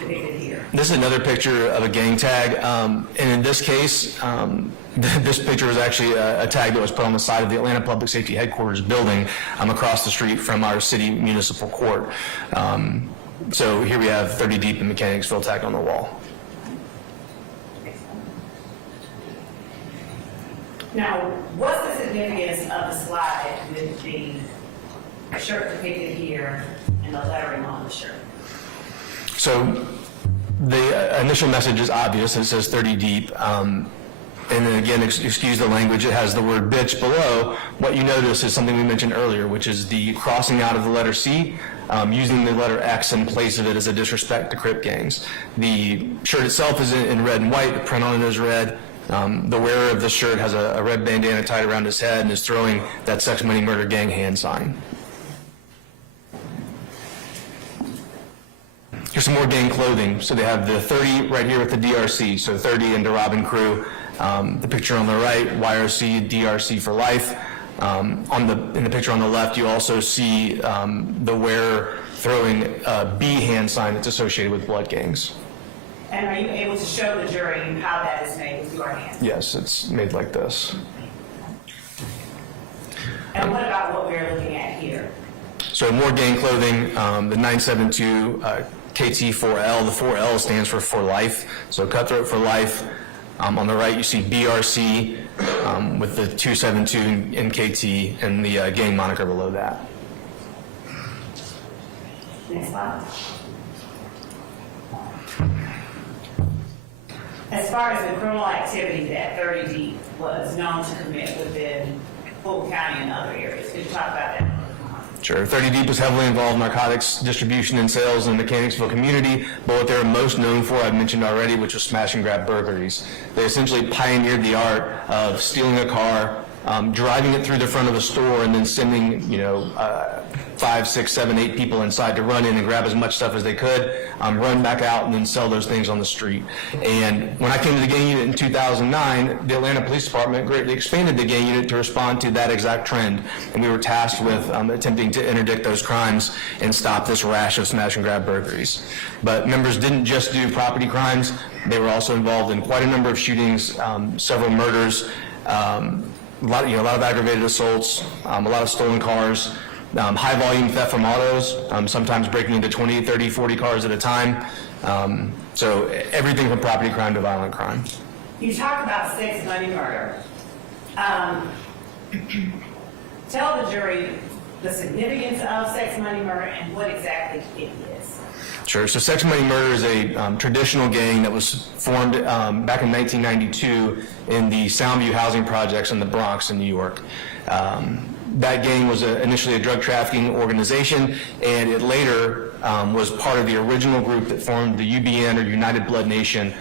depicted here? This is another picture of a gang tag, and in this case, this picture was actually a tag that was put on the side of the Atlanta Public Safety Headquarters building across the street from our city municipal court. So here we have 30 deep in Mechanicsville tag on the wall. Now, what's the significance of the slide with the shirt depicted here and the lettering on the shirt? So the initial message is obvious. It says 30 deep. And then again, excuse the language, it has the word bitch below. What you notice is something we mentioned earlier, which is the crossing out of the letter C, using the letter X in place of it as a disrespect to Crip gangs. The shirt itself is in red and white, the print on it is red. The wearer of the shirt has a red bandana tied around his head and is throwing that Sex Money Murder Gang hand sign. Here's some more gang clothing. So they have the 30 right here with the DRC, so 30 and the Robin crew. The picture on the right, YRC, DRC for life. In the picture on the left, you also see the wearer throwing a B hand sign that's associated with blood gangs. And are you able to show the jury how that is made with your hands? Yes, it's made like this. And what about what we're looking at here? So more gang clothing, the 972 KT4L. The 4L stands for life, so cutthroat for life. On the right, you see BRC with the 272 in KT and the gang moniker below that. Next slide. As far as the criminal activity that 30D was known to commit within Fulton County and other areas, could you talk about that? Sure. 30 Deep was heavily involved in narcotics distribution and sales in the Mechanicsville community, but what they're most known for, I've mentioned already, which was smash and grab burglaries. They essentially pioneered the art of stealing a car, driving it through the front of a store, and then sending, 5, 6, 7, 8 people inside to run in and grab as much stuff as they could, run back out, and then sell those things on the street. And when I came to the gang unit in 2009, the Atlanta Police Department greatly expanded the gang unit to respond to that exact trend. And we were tasked with attempting to interdict those crimes and stop this rash of smash and grab burglaries. But members didn't just do property crimes. They were also involved in quite a number of shootings, several murders, a lot of aggravated assaults, a lot of stolen cars, high volume theft from autos, sometimes breaking into 20, 30, 40 cars at a time. So everything from property crime to violent crime. You talk about sex, money, murder. Tell the jury the significance of sex, money, murder, and what exactly it is. Sure. So Sex, Money, Murder is a traditional gang that was formed back in 1992 in the Soundview housing projects in the Bronx in New York. That gang was initially a drug trafficking organization, and it later was part of the original group that formed the UBN, or United Blood Nation,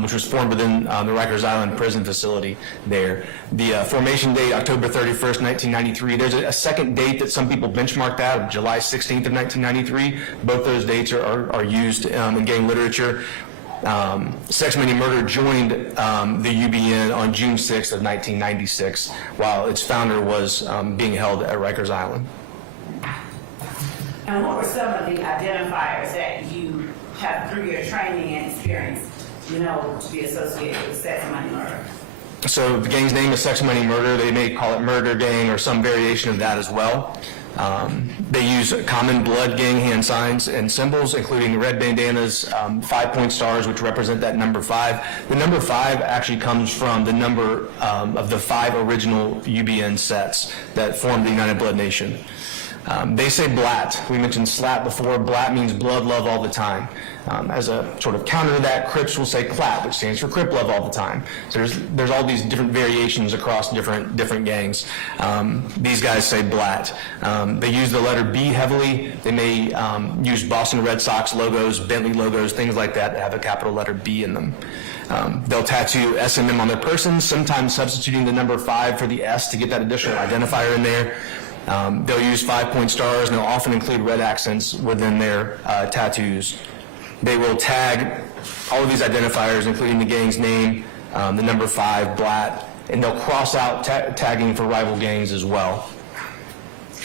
which was formed within the Rikers Island prison facility there. The formation date, October 31st, 1993. There's a second date that some people benchmarked out of July 16th of 1993. Both those dates are used in gang literature. Sex, Money, Murder joined the UBN on June 6th of 1996, while its founder was being held at Rikers Island. And what were some of the identifiers that you have through your training and experience, to be associated with sex, money, murder? So the gang's name is Sex, Money, Murder. They may call it Murder Gang or some variation of that as well. They use common blood gang hand signs and symbols, including red bandanas, 5-point stars, which represent that number 5. The number 5 actually comes from the number of the 5 original UBN sets that formed the United Blood Nation. They say blat. We mentioned slat before. Blat means blood, love all the time. As a sort of counter to that, Crips will say clat, which stands for Crip love all the time. So there's all these different variations across different gangs. These guys say blat. They use the letter B heavily. They may use Boston Red Sox logos, Bentley logos, things like that have a capital letter B in them. They'll tattoo S&M on their persons, sometimes substituting the number 5 for the S to get that additional identifier in there. They'll use 5-point stars, and they'll often include red accents within their tattoos. They will tag all of these identifiers, including the gang's name, the number 5, blat, and they'll cross out tagging for rival gangs as well.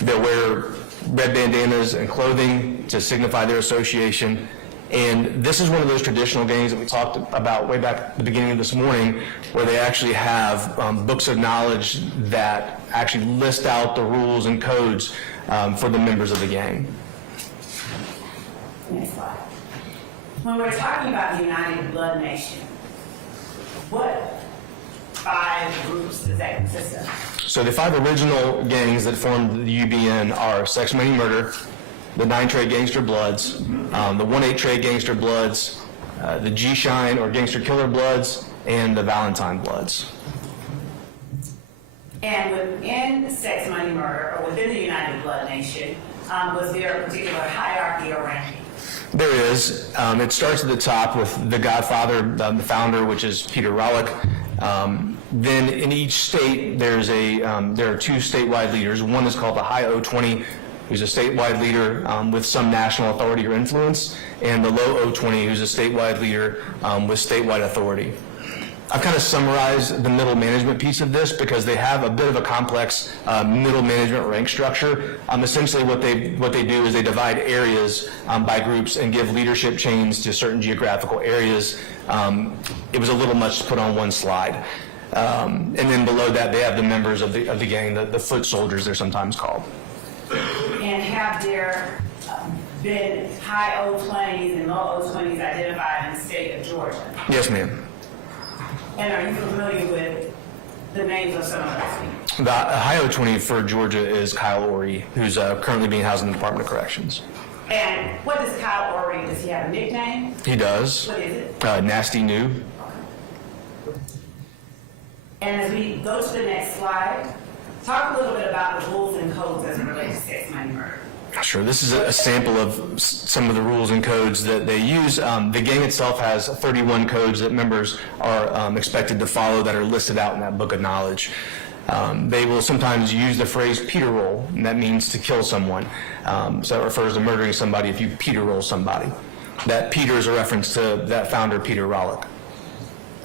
They'll wear red bandanas and clothing to signify their association. And this is one of those traditional gangs that we talked about way back at the beginning of this morning, where they actually have books of knowledge that actually list out the rules and codes for the members of the gang. Next slide. When we're talking about the United Blood Nation, what 5 groups does that consist of? So the 5 original gangs that formed the UBN are Sex, Money, Murder, the 9 Trade Gangster Bloods, the 1-8 Trade Gangster Bloods, the G-Shine or Gangster Killer Bloods, and the Valentine Bloods. And within sex, money, murder, or within the United Blood Nation, was there a particular hierarchy or ranking? There is. It starts at the top with the Godfather, the founder, which is Peter Rollick. Then in each state, there are 2 statewide leaders. One is called the High O20, who's a statewide leader with some national authority or influence, and the Low O20, who's a statewide leader with statewide authority. I've kind of summarized the middle management piece of this because they have a bit of a complex middle management rank structure. Essentially what they do is they divide areas by groups and give leadership chains to certain geographical areas. It was a little much to put on one slide. And then below that they have the members of the gang, the foot soldiers they're sometimes called. And have there been high O20s and low O20s identified in the state of Georgia? Yes, ma'am. And are you familiar with the names of some of those people? The High O20 for Georgia is Kyle Ory, who's currently being housed in the Department of Corrections. And what does Kyle Ory, does he have a nickname? He does. What is it? Nasty New. And as we go to the next slide, talk a little bit about the rules and codes as it relates to sex, money, murder. Sure. This is a sample of some of the rules and codes that they use. The gang itself has 31 codes that members are expected to follow that are listed out in that book of knowledge. They will sometimes use the phrase Peter roll, and that means to kill someone. So it refers to murdering somebody if you Peter roll somebody. That Peter is a reference to that founder, Peter Rollick.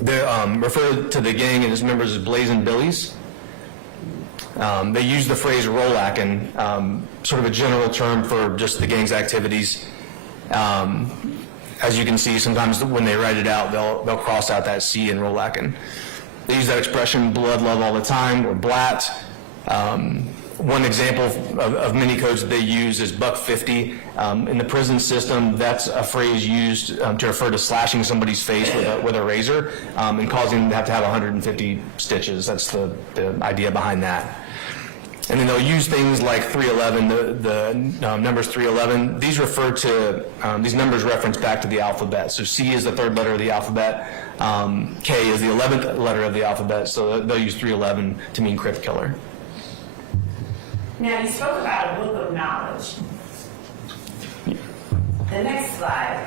They refer to the gang and its members as Blazing Billies. They use the phrase rollacking, sort of a general term for just the gang's activities. As you can see, sometimes when they write it out, they'll cross out that C in rollacking. They use that expression, blood love all the time, or blat. One example of many codes that they use is buck 50. In the prison system, that's a phrase used to refer to slashing somebody's face with a razor and causing them to have 150 stitches. That's the idea behind that. And then they'll use things like 311, the numbers 311. These refer to, these numbers reference back to the alphabet. So C is the third letter of the alphabet. K is the 11th letter of the alphabet. So they'll use 311 to mean crypt killer. Now, you spoke about a book of knowledge. The next slide.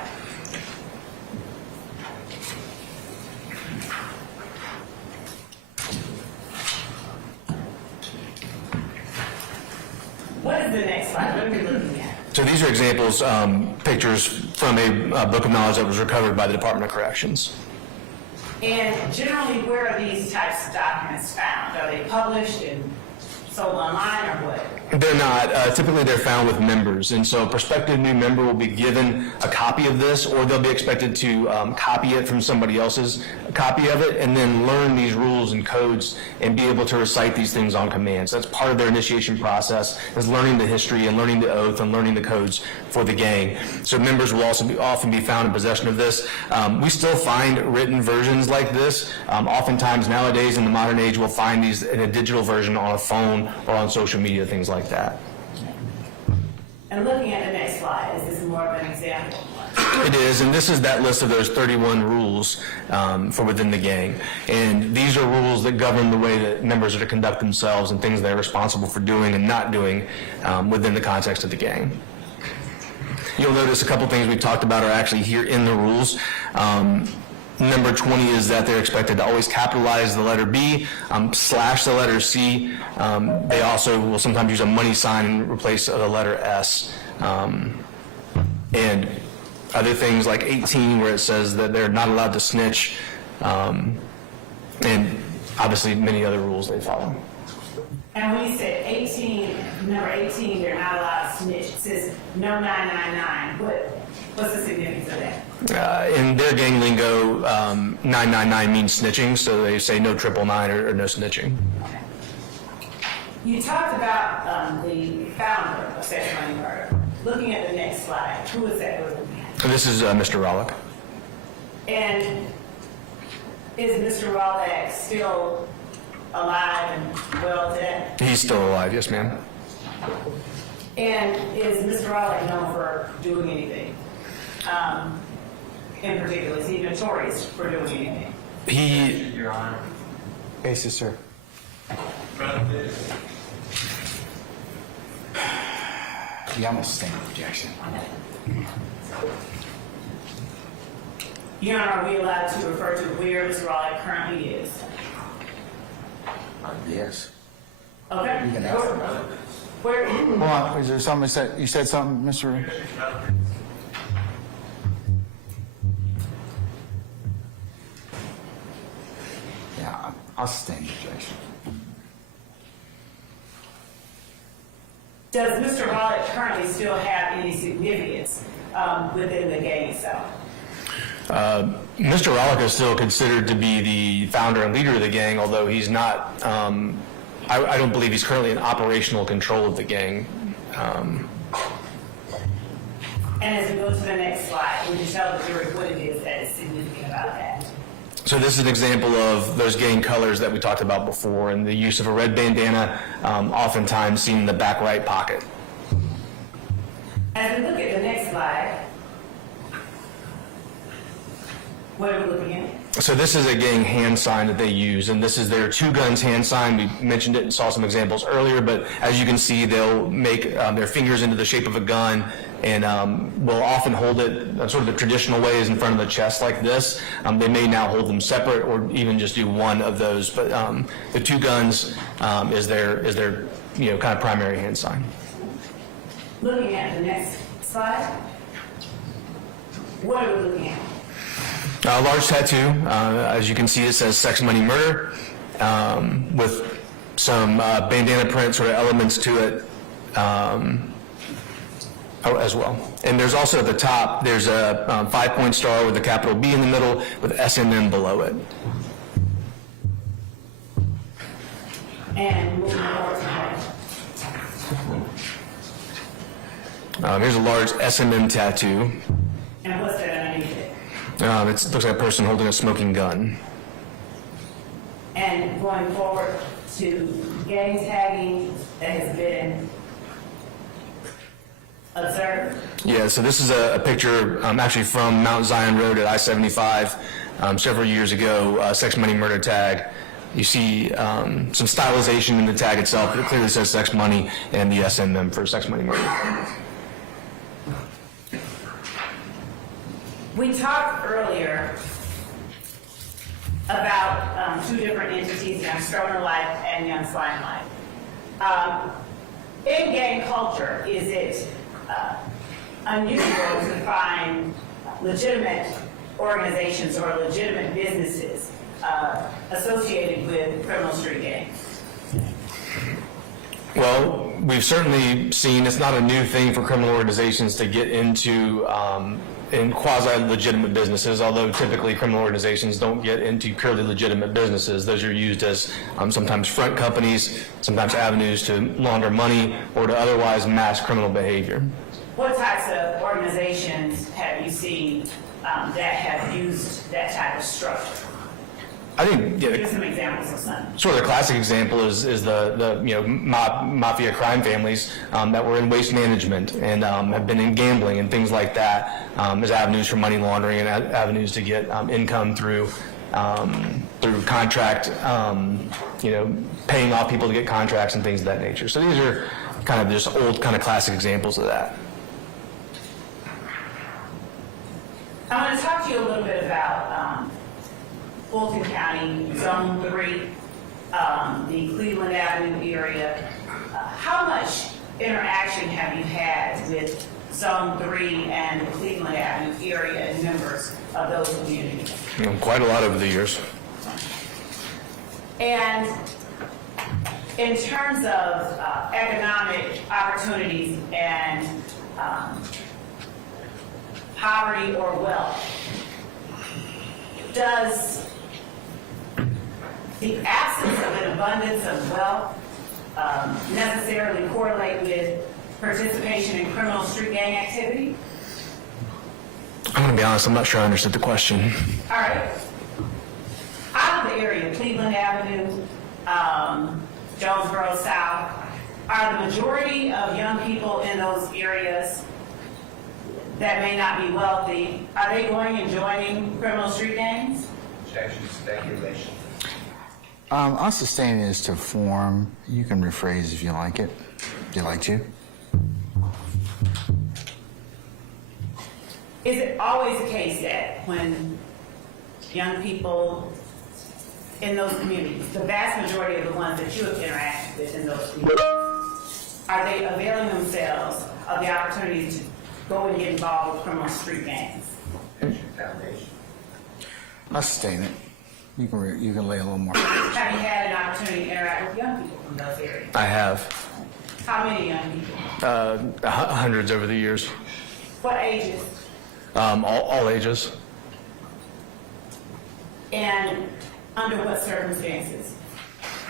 What is the next slide? What are we looking at? So these are examples, pictures from a book of knowledge that was recovered by the Department of Corrections. And generally, where are these types of documents found? Are they published and sold online or what? They're not. Typically, they're found with members. And so a prospective new member will be given a copy of this, or they'll be expected to copy it from somebody else's copy of it, and then learn these rules and codes and be able to recite these things on command. So that's part of their initiation process, is learning the history and learning the oath and learning the codes for the gang. So members will also often be found in possession of this. We still find written versions like this. Oftentimes nowadays in the modern age, we'll find these in a digital version on a phone or on social media, things like that. And looking at the next slide, is this more of an example? It is, and this is that list of those 31 rules for within the gang. And these are rules that govern the way that members are to conduct themselves and things they're responsible for doing and not doing within the context of the gang. You'll notice a couple things we've talked about are actually here in the rules. Number 20 is that they're expected to always capitalize the letter B, slash the letter C. They also will sometimes use a money sign and replace the letter S. And other things like 18 where it says that they're not allowed to snitch, and obviously many other rules they follow. And when you said 18, number 18, they're not allowed to snitch, it says no 999. What's the significance of that? In their gang lingo, 999 means snitching, so they say no 999 or no snitching. You talked about the founder of Sex Money Murder. Looking at the next slide, who is that we're looking at? And this is Mr. Rollick. And is Mr. Rollick still alive and well today? He's still alive, yes ma'am. And is Mr. Rollick known for doing anything? In particular, is he notorious for doing anything? He, Your Honor. Basis, sir. Yeah, I'm gonna sustain the objection. Your Honor, are we allowed to refer to where Mr. Rollick currently is? Yes. Okay. You can ask him. Where? Hold on, is there something, you said something, Mr.? Yeah, I'll sustain the objection. Does Mr. Rollick currently still have any significance within the gang itself? Mr. Rollick is still considered to be the founder and leader of the gang, although he's not, I don't believe he's currently in operational control of the gang. And as we go to the next slide, we can tell the jury what it is that is significant about that. So this is an example of those gang colors that we talked about before, and the use of a red bandana, oftentimes seen in the back right pocket. As we look at the next slide, what are we looking at? So this is a gang hand sign that they use, and this is their two guns hand sign. We mentioned it and saw some examples earlier, but as you can see, they'll make their fingers into the shape of a gun, and will often hold it sort of the traditional way is in front of the chest like this. They may now hold them separate or even just do one of those, but the two guns is their kind of primary hand sign. Looking at the next slide, what are we looking at? A large tattoo, as you can see, it says sex, money, murder, with some bandana print sort of elements to it as well. And there's also at the top, there's a 5-point star with a capital B in the middle with SMM below it. And moving forward to Here's a large SMM tattoo. and what's that underneath it? It looks like a person holding a smoking gun. And going forward to gang tagging that has been observed. Yeah, so this is a picture actually from Mount Zion Road at I-75 several years ago, sex, money, murder tag. You see some stylization in the tag itself, but it clearly says sex, money, and the SMM for sex, money, murder. We talked earlier about two different entities, Young Stoner Life and Young Slime Life. In gang culture, is it unusual to find legitimate organizations or legitimate businesses associated with criminal street gangs? Well, we've certainly seen, it's not a new thing for criminal organizations to get into in quasi-legitimate businesses, although typically criminal organizations don't get into purely legitimate businesses. Those are used as sometimes front companies, sometimes avenues to launder money or to otherwise mask criminal behavior. What types of organizations have you seen that have used that type of structure? I think Give some examples of some. sort of the classic example is the mafia crime families that were in waste management and have been in gambling and things like that as avenues for money laundering and avenues to get income through contract, paying off people to get contracts and things of that nature. So these are kind of just old kind of classic examples of that. I want to talk to you a little bit about Fulton County, Zone 3, the Cleveland Avenue area. How much interaction have you had with Zone 3 and the Cleveland Avenue area and members of those communities? Quite a lot over the years. And in terms of economic opportunities and poverty or wealth, does the absence of an abundance of wealth necessarily correlate with participation in criminal street gang activity? I'm going to be honest, I'm not sure I understood the question. All right. Out of the area, Cleveland Avenue, Jonesboro South, are the majority of young people in those areas that may not be wealthy, are they going and joining criminal street gangs? Objection, speculation. I'll sustain it as to form. You can rephrase if you like it. Would you like to? Is it always the case that when young people in those communities, the vast majority of the ones that you have interacted with in those communities, are they availing themselves of the opportunity to go and get involved with criminal street gangs? Foundation. I'll sustain it. You can lay a little more. Have you had an opportunity to interact with young people from those areas? I have How many young people? hundreds over the years. What ages? All ages. And under what circumstances?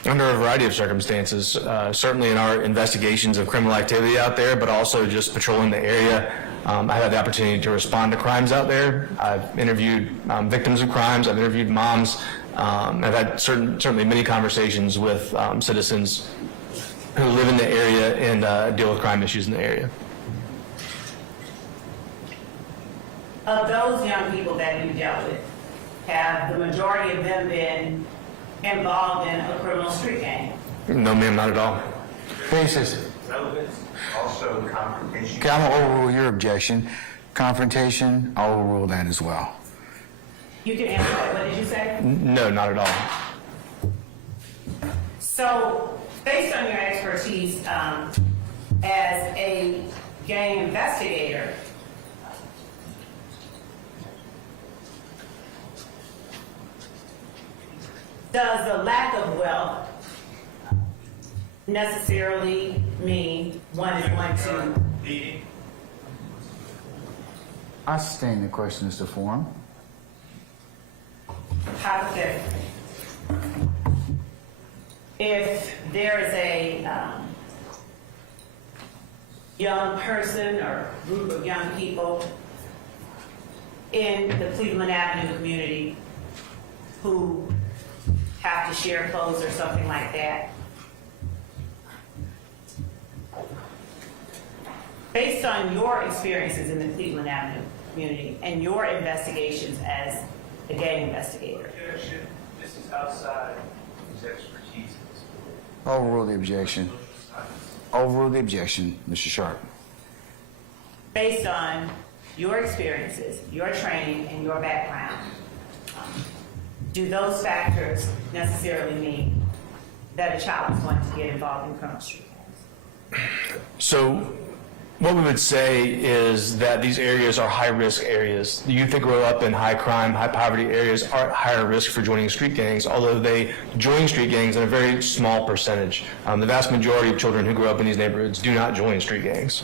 Under a variety of circumstances, certainly in our investigations of criminal activity out there, but also just patrolling the area. I've had the opportunity to respond to crimes out there. I've interviewed victims of crimes. I've interviewed moms. I've had certainly many conversations with citizens who live in the area and deal with crime issues in the area. Of those young people that you dealt with, have the majority of them been involved in a criminal street gang? No, ma'am, not at all. Basis. Also, confrontation. Okay, I'm gonna overrule your objection. Confrontation, I'll overrule that as well. You can answer that. What did you say? No, not at all. So, based on your expertise as a gang investigator, does the lack of wealth necessarily mean one is going to? I sustain the question as to form. Hypothetically, if there is a young person or group of young people in the Cleveland Avenue community who have to share clothes or something like that, based on your experiences in the Cleveland Avenue community and your investigations as a gang investigator, This is outside his expertise. Overrule the objection. Overrule the objection, Mr. Sharp. based on your experiences, your training, and your background, do those factors necessarily mean that a child is going to get involved in criminal street gangs? So what we would say is that these areas are high-risk areas. The youth that grow up in high-crime, high-poverty areas are at higher risk for joining street gangs, although they join street gangs in a very small percentage. The vast majority of children who grow up in these neighborhoods do not join street gangs.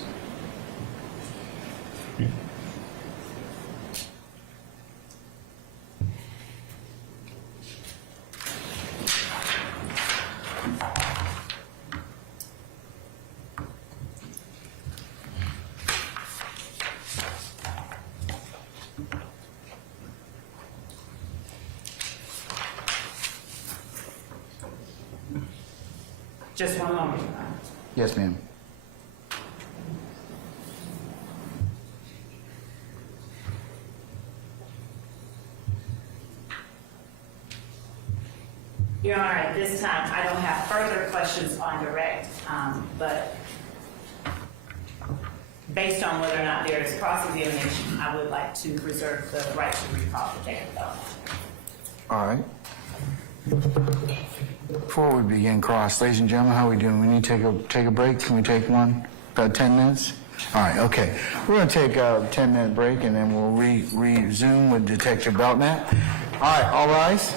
Just one moment. Yes, ma'am. Your Honor, at this time, I don't have further questions on direct, but based on whether or not there is cross-examination, I would like to reserve the right to recall the technical. All right. Before we begin cross, ladies and gentlemen, how are we doing? We need to take a break. Can we take one? About 10 minutes? All right, okay. We're going to take a 10-minute break, and then we'll resume with Detective Belknap. All right, all rise.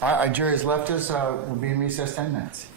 All right, our jury has left us. We'll be in recess 10 minutes.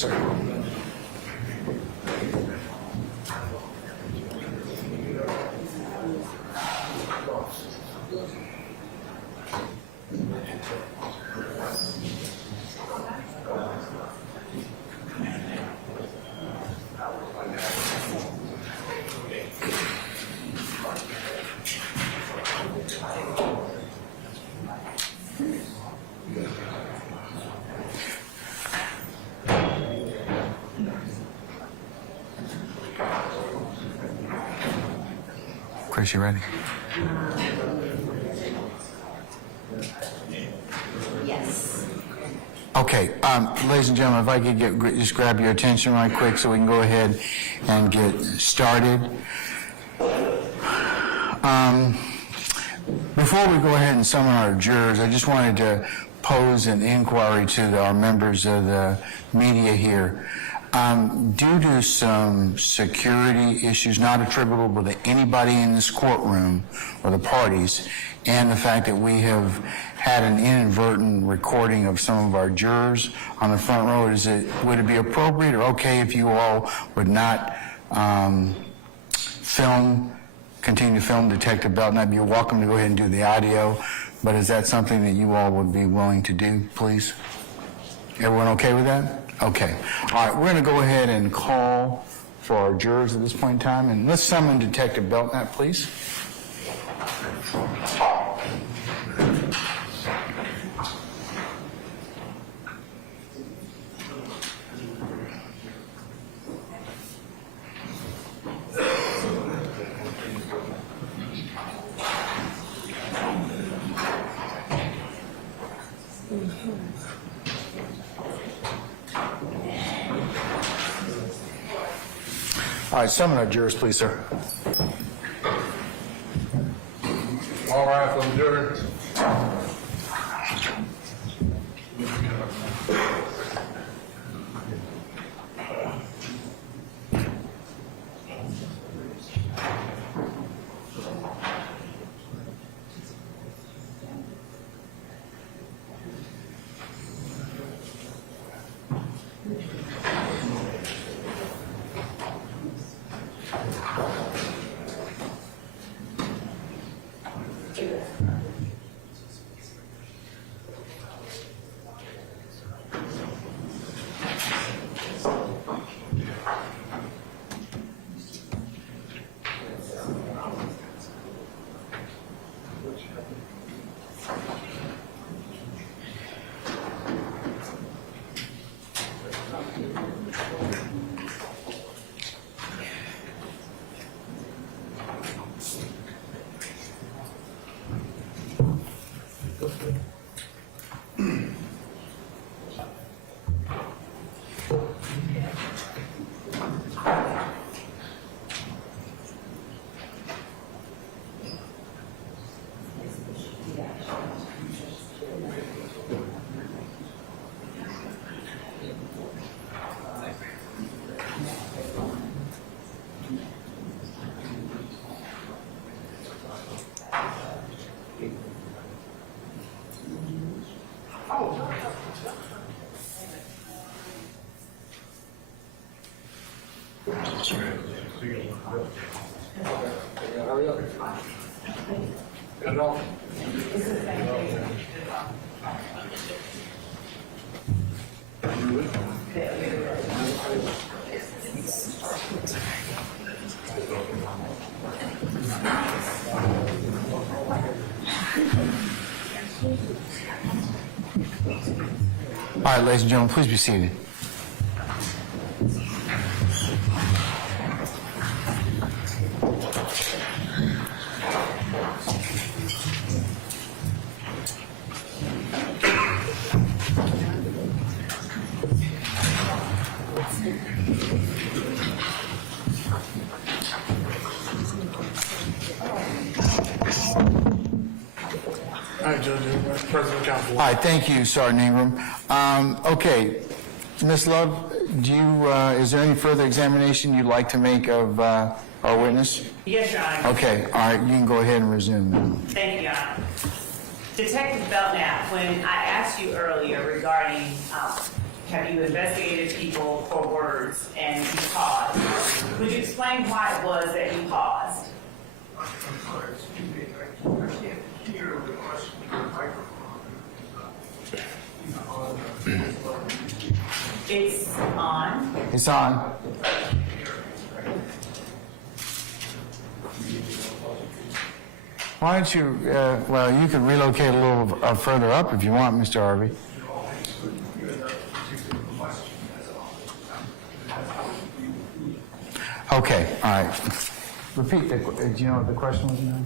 sir. Chris, you ready? Yes. Okay, ladies and gentlemen, if I could just grab your attention right quick so we can go ahead and get started. Before we go ahead and summon our jurors, I just wanted to pose an inquiry to our members of the media here. Due to some security issues not attributable to anybody in this courtroom or the parties, and the fact that we have had an inadvertent recording of some of our jurors on the front row, would it be appropriate or okay if you all would not continue to film Detective Belknap? You're welcome to go ahead and do the audio, but is that something that you all would be willing to do, please? Everyone okay with that? Okay. All right, we're going to go ahead and call for our jurors at this point in time, and let's summon Detective Belknap, please. All right, summon our jurors, please, sir. All right, from jurors. Hurry up. Get it off. All right, ladies and gentlemen, please be seated. All right, Judge, President Counsel. All right, thank you, Sergeant Ingram. Okay, Ms. Love, is there any further examination you'd like to make of our witness? Yes, Your Honor. Okay, all right, you can go ahead and resume. Thank you, Your Honor. Detective Belknap, when I asked you earlier regarding have you investigated people for words and you paused? Would you explain why it was that you paused? I'm sorry, excuse me, I can't hear the question on the microphone. It's on. It's on. Why don't you, well, you could relocate a little further up if you want, Mr. Harvey. Okay, all right. Repeat the, do you know what the question was now?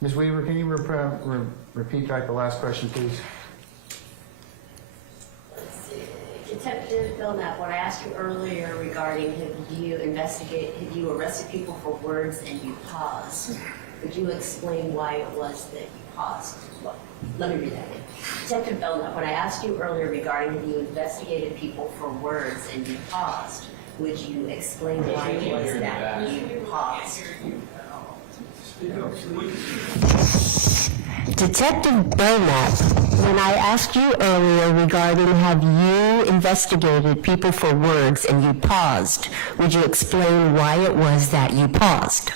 Ms. Weaver, can you repeat back the last question, please? Detective Belknap, what I asked you earlier regarding have you arrested people for words and you paused, would you explain why it was that you paused? Well, let me read that again. Detective Belknap, what I asked you earlier regarding have you investigated people for words and you paused, would you explain why it was that you paused? Detective Belknap, when I asked you earlier regarding have you investigated people for words and you paused, would you explain why it was that you paused?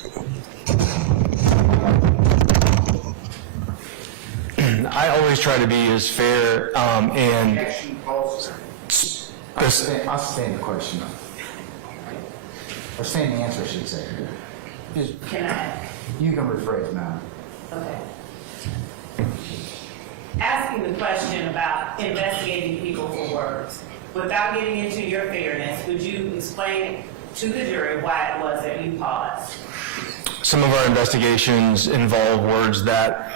I always try to be as fair and Objection closed. I'll sustain the question. Or sustain the answer, I should say. Can I? You can rephrase now. Okay. Asking the question about investigating people for words, without getting into your fairness, would you explain to the jury why it was that you paused? some of our investigations involve words that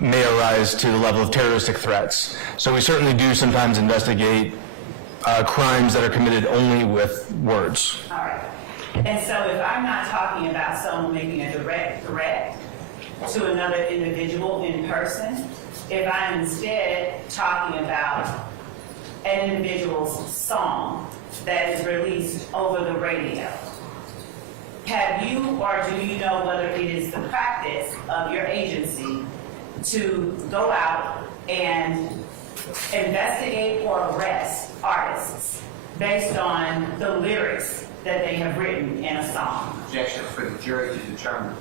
may arise to the level of terroristic threats. So we certainly do sometimes investigate crimes that are committed only with words. All right. And so if I'm not talking about someone making a direct threat to another individual in person, if I'm instead talking about an individual's song that is released over the radio, have you or do you know whether it is the practice of your agency to go out and investigate or arrest artists based on the lyrics that they have written in a song? Objection for the jury to determine.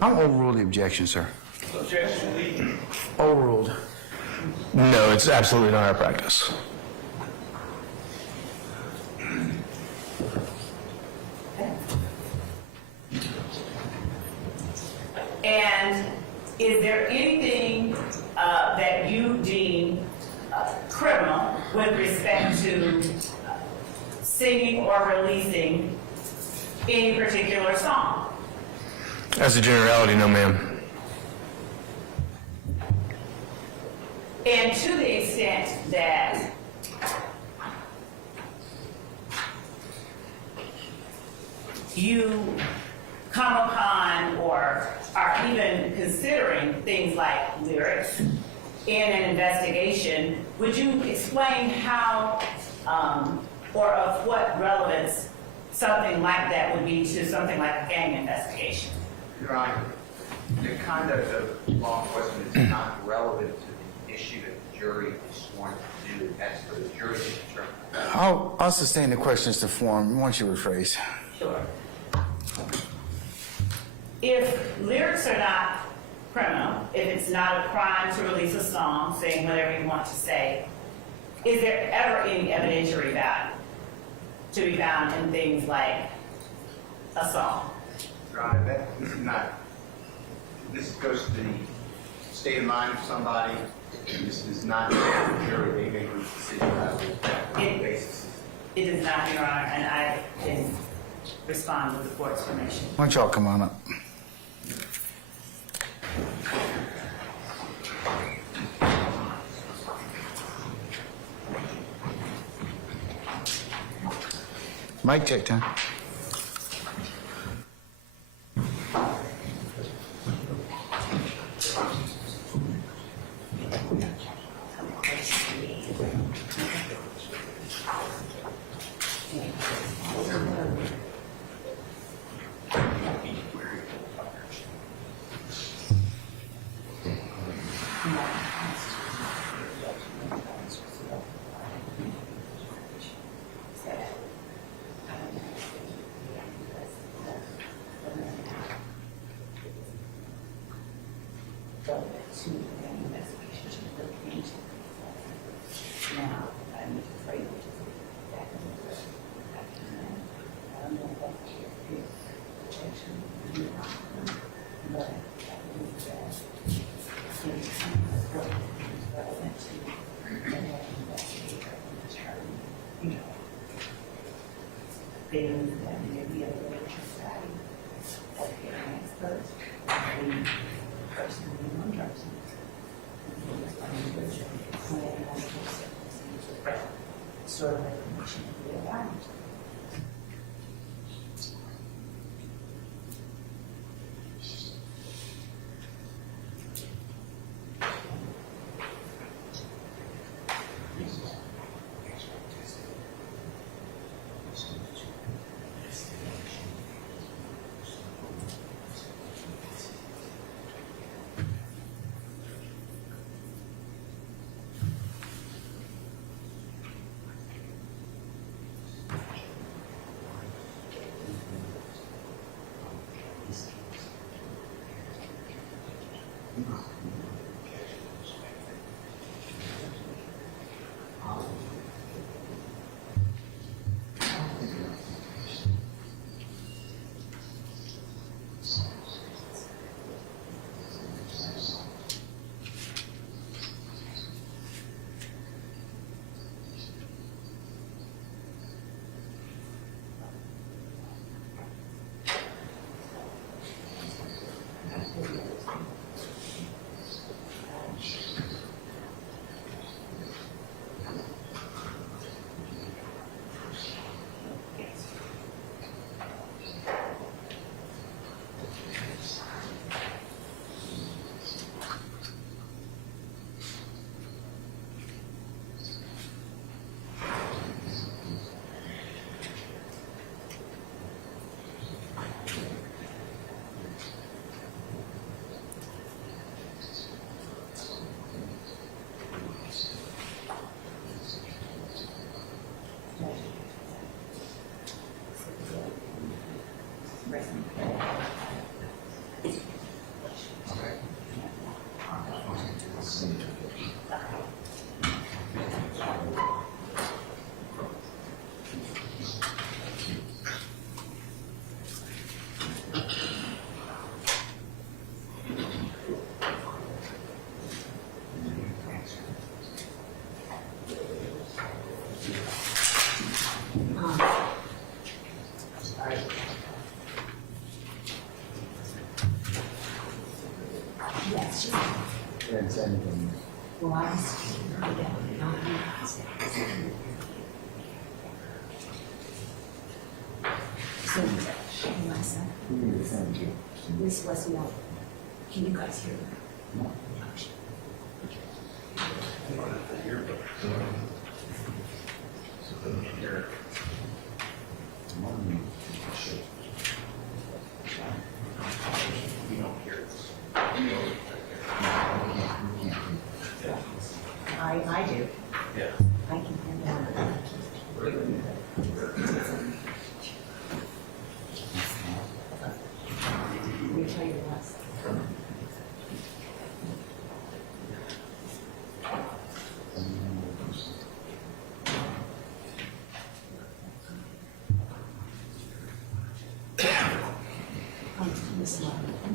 I'll overrule the objection, sir. Objection leading. Overruled. No, it's absolutely not our practice. And is there anything that you deem criminal with respect to singing or releasing any particular song? As a generality, no, ma'am. And to the extent that you come upon or are even considering things like lyrics in an investigation, would you explain how or of what relevance something like that would be to something like a gang investigation? Your Honor, the conduct of law enforcement is not relevant to the issue that the jury is sworn to do. That's for the jury to determine. I'll sustain the questions to form once you rephrase. Sure. If lyrics are not criminal, if it's not a crime to release a song saying whatever you want to say, is there ever any evidentiary value to be found in things like a song? Your Honor, this goes to the state of mind of somebody. This is not the jury. They make this decision on a basis. It is not, Your Honor, and I can respond with the court's permission. Why don't y'all come on up? Mic check time. relevant to an investigation to look into. Now, I'm afraid to go back and look at that. I don't know what your protection is, but I believe that things are relevant to an investigator and determine, you know, things that may be a little society of getting exposed. The person being one person. Sort of information to be around. Yes, well, I was, so, my son, this was not, can you guys hear me? No. I do. Yeah. I can hear that. Let me tell you what.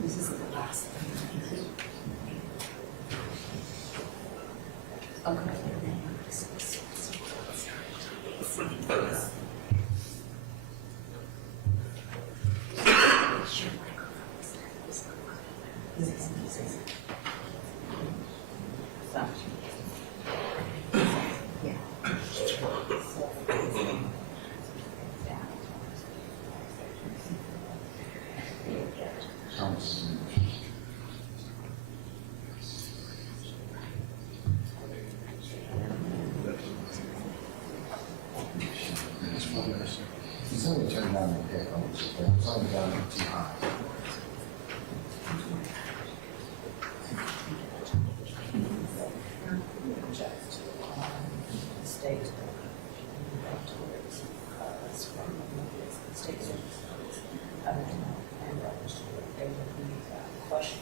This is the last thing. Okay. He's only turned down the headphones, but it's only down too high. Question.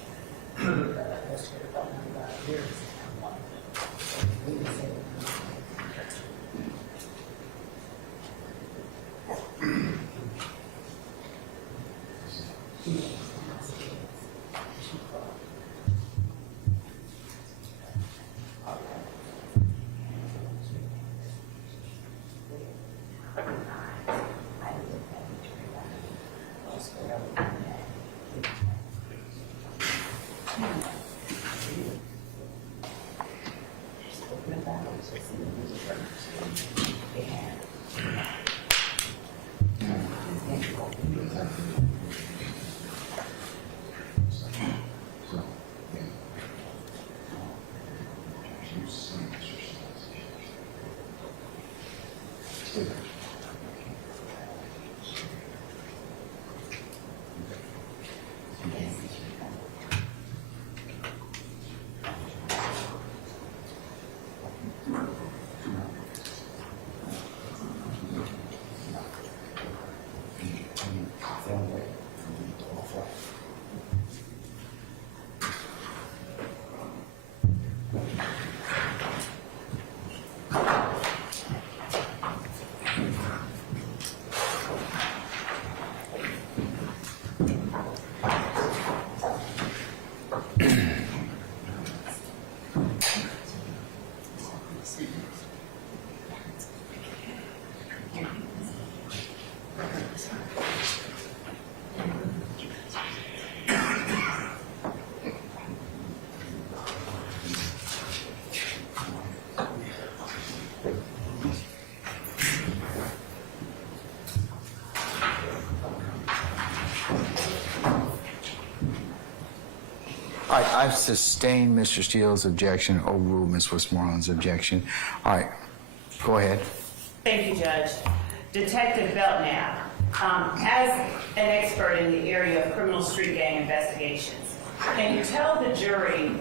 All right, I've sustained Mr. Steele's objection, overruled Ms. Westmoreland's objection. All right, go ahead. Thank you, Judge. Detective Belknap, as an expert in the area of criminal street gang investigations, can you tell the jury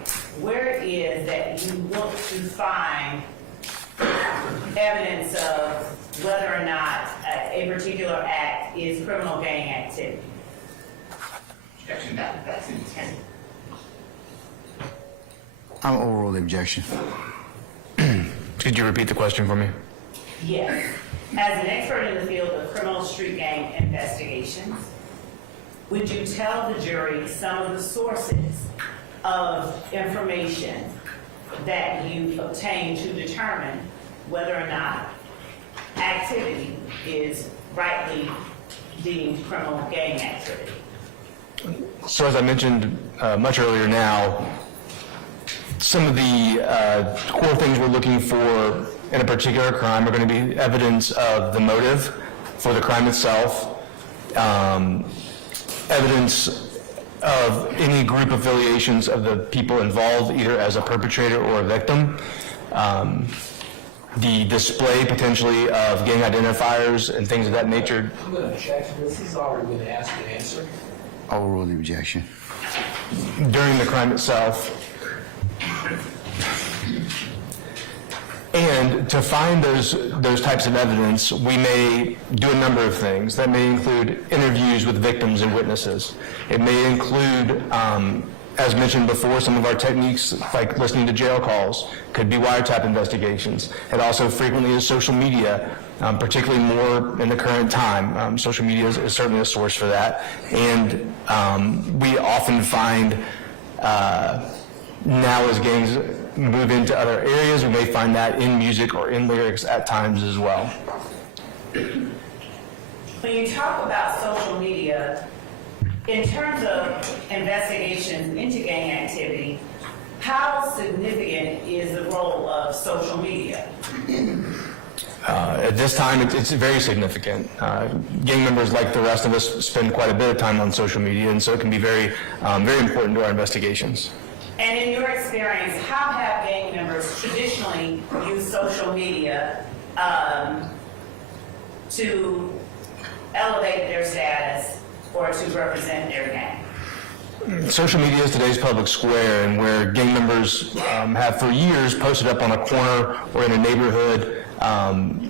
where it is that you look to find evidence of whether or not a particular act is criminal gang activity? Objection, that's intent. I'm overruled the objection. Could you repeat the question for me? Yes. As an expert in the field of criminal street gang investigations, would you tell the jury some of the sources of information that you obtained to determine whether or not activity is rightly deemed criminal gang activity? So as I mentioned much earlier now, some of the core things we're looking for in a particular crime are going to be evidence of the motive for the crime itself, evidence of any group affiliations of the people involved, either as a perpetrator or a victim, the display potentially of gang identifiers and things of that nature. I'm going to object to this. He's already been asked and answered. Overruled the objection. During the crime itself. And to find those types of evidence, we may do a number of things. That may include interviews with victims and witnesses. It may include, as mentioned before, some of our techniques like listening to jail calls, could be wiretap investigations. It also frequently is social media, particularly more in the current time. Social media is certainly a source for that. And we often find now as gangs move into other areas, we may find that in music or in lyrics at times as well. When you talk about social media, in terms of investigations into gang activity, how significant is the role of social media? At this time, it's very significant. Gang members, like the rest of us, spend quite a bit of time on social media, and so it can be very, very important to our investigations. And in your experience, how have gang members traditionally used social media to elevate their status or to represent their gang? Social media is today's public square, and where gang members have for years posted up on a corner or in a neighborhood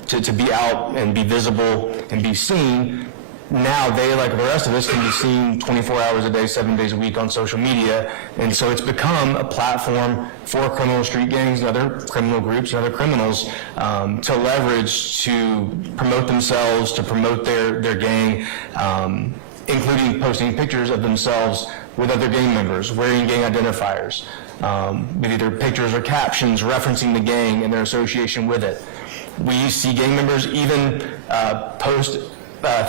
to be out and be visible and be seen, now they, like the rest of us, can be seen 24 hours a day, 7 days a week on social media. And so it's become a platform for criminal street gangs and other criminal groups and other criminals to leverage, to promote themselves, to promote their gang, including posting pictures of themselves with other gang members, wearing gang identifiers, with either pictures or captions referencing the gang and their association with it. We see gang members even post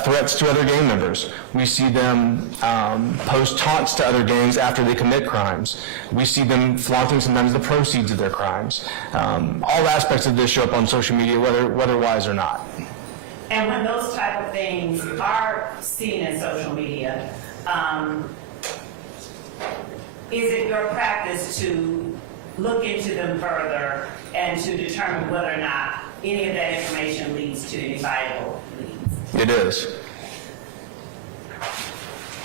threats to other gang members. We see them post taunts to other gangs after they commit crimes. We see them flaunting sometimes the proceeds of their crimes. All aspects of this show up on social media, whether wise or not. And when those type of things are seen in social media, is it your practice to look into them further and to determine whether or not any of that information leads to any viable leads? It is.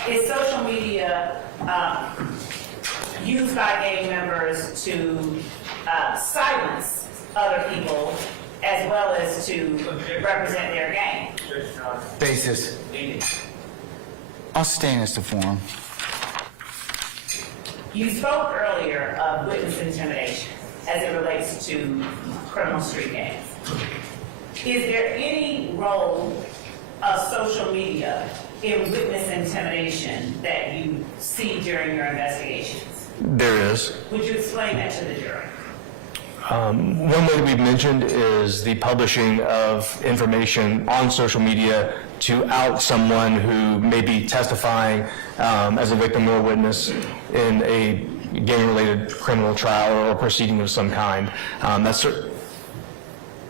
Is social media used by gang members to silence other people as well as to represent their gang? Basis. I'll stay in the forum. You spoke earlier of witness intimidation as it relates to criminal street gangs. Is there any role of social media in witness intimidation that you see during your investigations? There is. Would you explain that to the jury? One way that we've mentioned is the publishing of information on social media to out someone who may be testifying as a victim or a witness in a gang-related criminal trial or proceeding of some kind. That's Mr.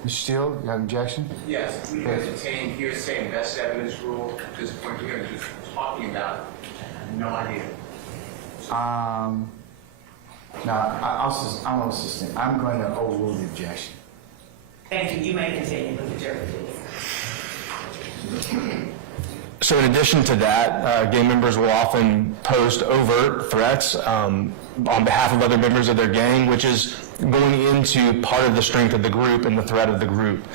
Steele, you have an objection? Yes, we entertain hearsay and best evidence rule at this point. We're just talking about no idea. No, I'm assistant. I'm going to overrule the objection. Thank you. You may continue with the jury, please. So in addition to that, gang members will often post overt threats on behalf of other members of their gang, which is going into part of the strength of the group and the threat of the group.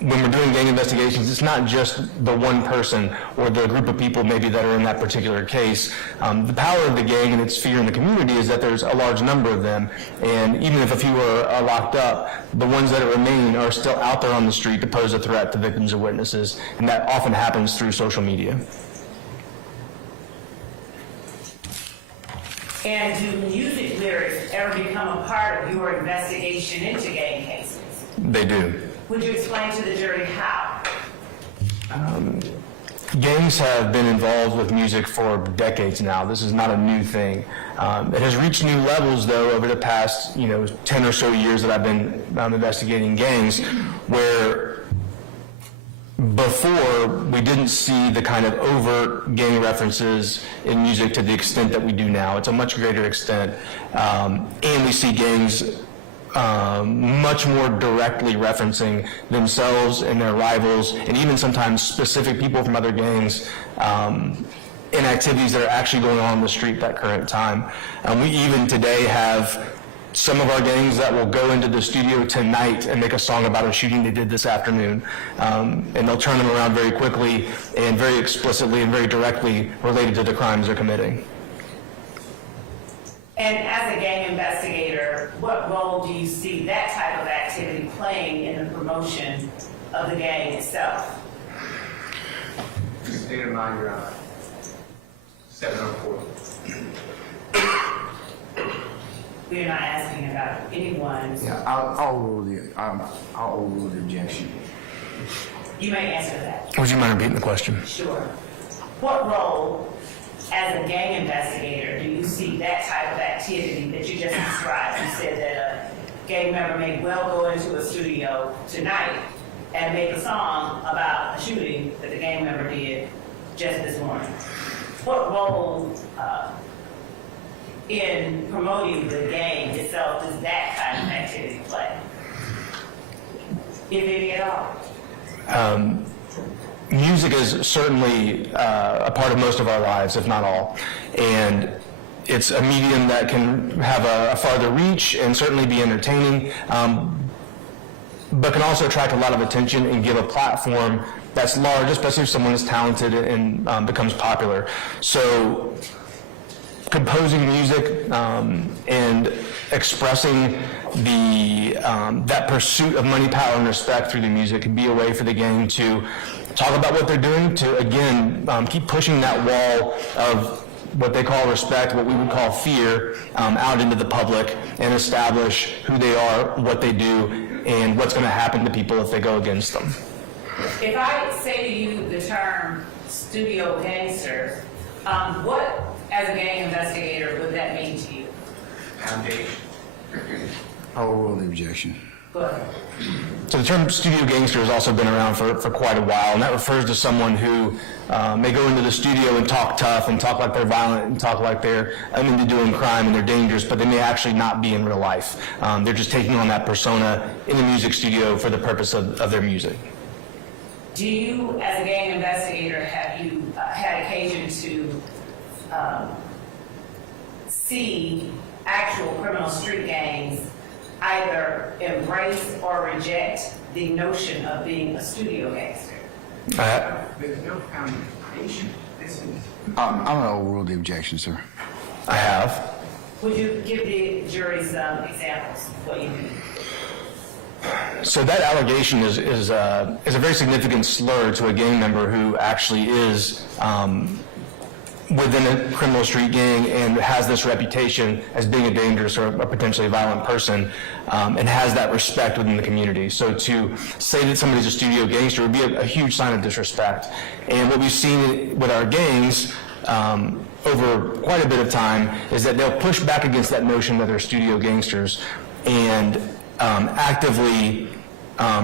When we're doing gang investigations, it's not just the one person or the group of people maybe that are in that particular case. The power of the gang and its fear in the community is that there's a large number of them, and even if a few are locked up, the ones that remain are still out there on the street to pose a threat to victims or witnesses, and that often happens through social media. And do music lyrics ever become a part of your investigation into gang cases? They do. Would you explain to the jury how? Gangs have been involved with music for decades now. This is not a new thing. It has reached new levels, though, over the past 10 or so years that I've been investigating gangs, where before we didn't see the kind of overt gang references in music to the extent that we do now. It's a much greater extent, and we see gangs much more directly referencing themselves and their rivals, and even sometimes specific people from other gangs in activities that are actually going on the street that current time. We even today have some of our gangs that will go into the studio tonight and make a song about a shooting they did this afternoon, and they'll turn them around very quickly and very explicitly and very directly related to the crimes they're committing. And as a gang investigator, what role do you see that type of activity playing in the promotion of the gang itself? State of mind, Your Honor. 704. We're not asking about anyone's. Yeah, I'll overrule the objection. You may answer that. Would you mind repeating the question? Sure. What role, as a gang investigator, do you see that type of activity that you just described? You said that a gang member may well go into a studio tonight and make a song about a shooting that the gang member did just this morning. What role in promoting the gang itself does that kind of activity play, if any at all? Music is certainly a part of most of our lives, if not all, and it's a medium that can have a farther reach and certainly be entertaining, but can also attract a lot of attention and give a platform that's large, especially if someone is talented and becomes popular. So composing music and expressing that pursuit of money, power, and respect through the music can be a way for the gang to talk about what they're doing, to again keep pushing that wall of what they call respect, what we would call fear, out into the public and establish who they are, what they do, and what's going to happen to people if they go against them. If I say to you the term studio gangsters, what, as a gang investigator, would that mean to you? Foundation. I will rule the objection. Go ahead. So the term studio gangster has also been around for quite a while, and that refers to someone who may go into the studio and talk tough and talk like they're violent and talk like they're into doing crime and they're dangerous, but they may actually not be in real life. They're just taking on that persona in the music studio for the purpose of their music. Do you, as a gang investigator, have you had occasion to see actual criminal street gangs either embrace or reject the notion of being a studio gangster? There's no foundation. This is I'm going to overrule the objection, sir. I have. Would you give the jury some examples of what you mean? So that allegation is a very significant slur to a gang member who actually is within a criminal street gang and has this reputation as being a dangerous or a potentially violent person, and has that respect within the community. So to say that somebody's a studio gangster would be a huge sign of disrespect. And what we've seen with our gangs over quite a bit of time is that they'll push back against that notion that they're studio gangsters and actively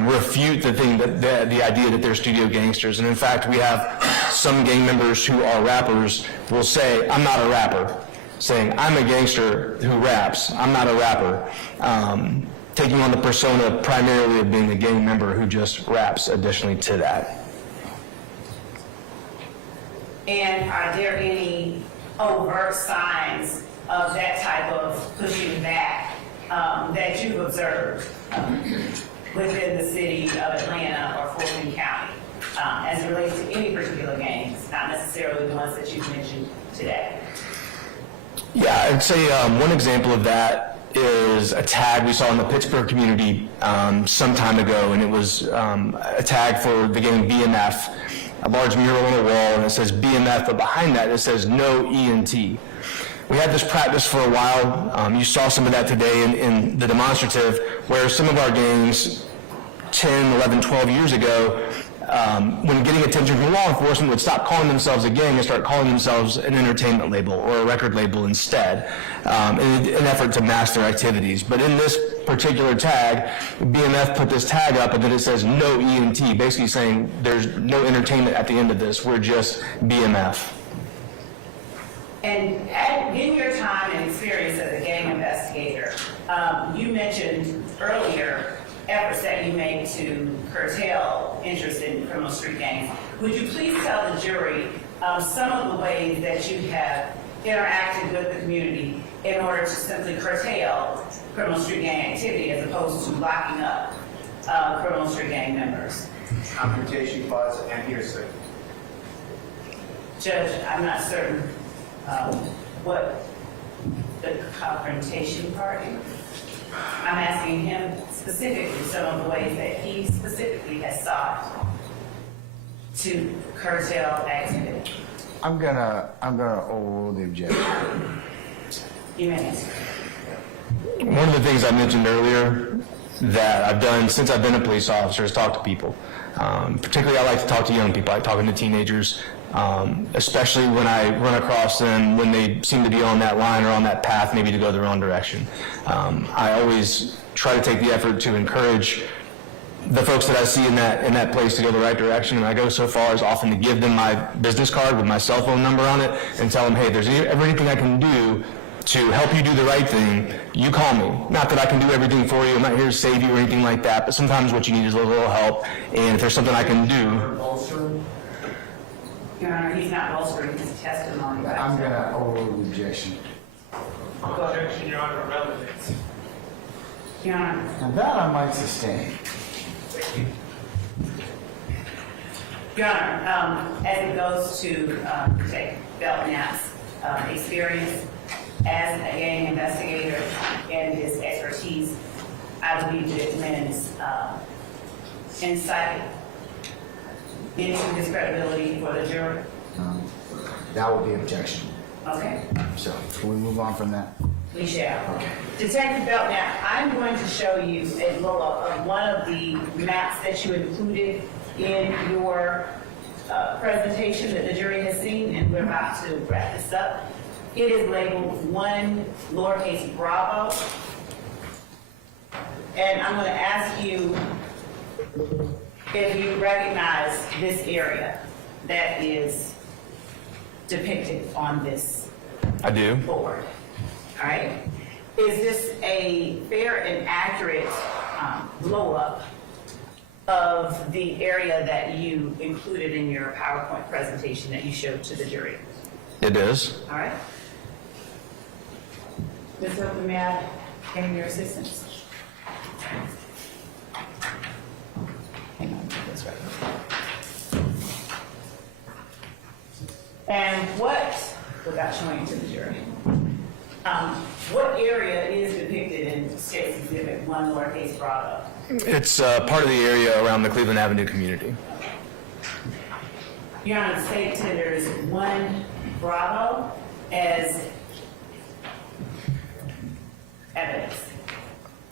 refute the idea that they're studio gangsters. And in fact, we have some gang members who are rappers will say, "I'm not a rapper," saying, "I'm a gangster who raps, I'm not a rapper," taking on the persona primarily of being a gang member who just raps additionally to that. And are there any overt signs of that type of pushing back that you've observed within the city of Atlanta or Fulton County as it relates to any particular gangs, not necessarily the ones that you've mentioned today? Yeah, I'd say one example of that is a tag we saw in the Pittsburgh community some time ago, and it was a tag for the gang BMF, a large mural on a wall, and it says BMF, but behind that it says no ENT. We had this practice for a while. You saw some of that today in the demonstrative, where some of our gangs 10, 11, 12 years ago, when getting attention from law enforcement, would stop calling themselves a gang and start calling themselves an entertainment label or a record label instead, in an effort to mask their activities. But in this particular tag, BMF put this tag up and then it says no ENT, basically saying there's no entertainment at the end of this, we're just BMF. And in your time and experience as a gang investigator, you mentioned earlier efforts that you made to curtail interest in criminal street gangs. Would you please tell the jury some of the ways that you have interacted with the community in order to simply curtail criminal street gang activity as opposed to locking up criminal street gang members? confrontation clause and hearsay. Judge, I'm not certain what the confrontation part is. I'm asking him specifically some of the ways that he specifically has sought to curtail activity. I'm gonna overrule the objection. You may answer. One of the things I mentioned earlier that I've done since I've been a police officer is talk to people. Particularly, I like to talk to young people. I like talking to teenagers, especially when I run across them when they seem to be on that line or on that path, maybe to go the wrong direction. I always try to take the effort to encourage the folks that I see in that place to go the right direction, and I go so far as often to give them my business card with my cell phone number on it and tell them, hey, if there's ever anything I can do to help you do the right thing, you call me. Not that I can do everything for you, I'm not here to save you or anything like that, but sometimes what you need is a little help, and if there's something I can do. Your Honor, he's not bolstering his testimony. I'm gonna overrule the objection. Objection, Your Honor, relevance. Your Honor. And that I might sustain. Your Honor, as it goes to Detective Belknap's experience as a gang investigator and his expertise, I believe that it lends insight into his credibility for the jury. That would be objection. Okay, So, can we move on from that? we shall. Detective Belknap, I'm going to show you a blow-up of one of the maps that you included in your presentation that the jury has seen, and we're about to wrap this up. It is labeled 1 lowercase bravo. And I'm going to ask you if you recognize this area that is depicted on this I do. board. All right? Is this a fair and accurate blow-up of the area that you included in your PowerPoint presentation that you showed to the jury? It is. All right? Ms. Hilton, may I gain your assistance? Hang on, that's right. And without showing it to the jury, what area is depicted in State's Exhibit 1 lowercase bravo? It's part of the area around the Cleveland Avenue community. Your Honor, the state tenders 1 bravo as evidence.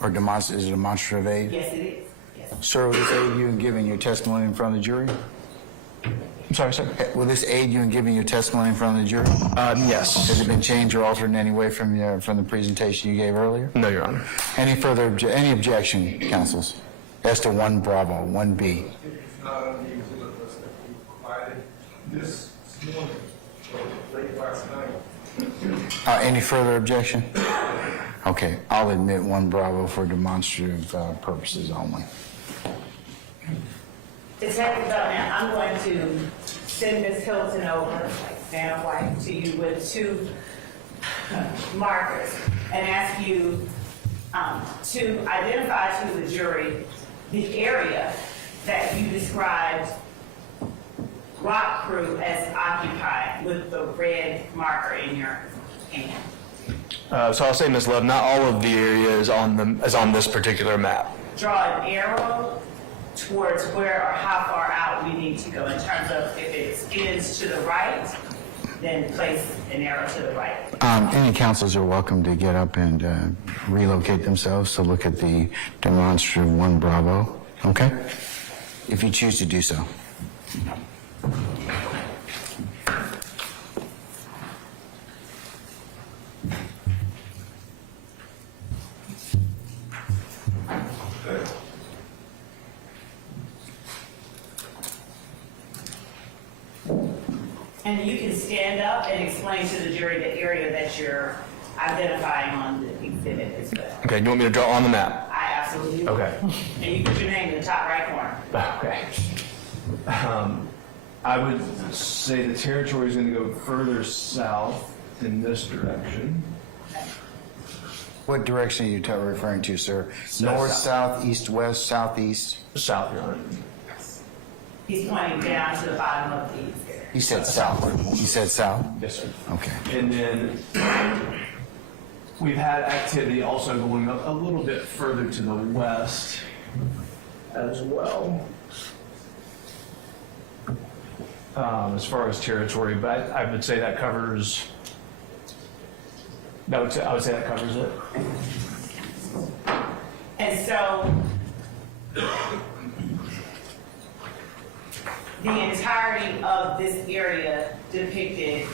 Or is it demonstrative aid? Yes, it is. Yes. Sir, will this aid you in giving your testimony in front of the jury? I'm sorry, sir. Will this aid you in giving your testimony in front of the jury? Yes. Has it been changed or altered in any way from the presentation you gave earlier? No, Your Honor. Any objection, counsels, as to 1 bravo, 1B? It's not on the exhibit list that we provided this morning, or late last night. Any further objection? Okay, I'll admit 1 bravo for demonstrative purposes only. Detective Belknap, I'm going to send Ms. Hilton over, Vanna White, to you with 2 markers and ask you to identify to the jury the area that you described Rock Crew as occupied with the red marker in your hand. So I'll say, Ms. Love, not all of the area is on this particular map. Draw an arrow towards where or how far out we need to go in terms of if it skids to the right, then place an arrow to the right. Any counsels are welcome to get up and relocate themselves to look at the demonstrative 1 bravo, okay? If you choose to do so. And you can stand up and explain to the jury the area that you're identifying on the exhibit as well. Okay, you want me to draw on the map? I absolutely will. Okay. And you put your name in the top right corner. Okay. I would say the territory is going to go further south in this direction. What direction are you referring to, sir? North, south, east, west, southeast? South, Your Honor. He's pointing down to the bottom of the exhibit. He said south. He said south? Yes, sir. Okay. And then we've had activity also going up a little bit further to the west as well. As far as territory, but I would say that covers. I would say that covers it. And so the entirety of this area depicted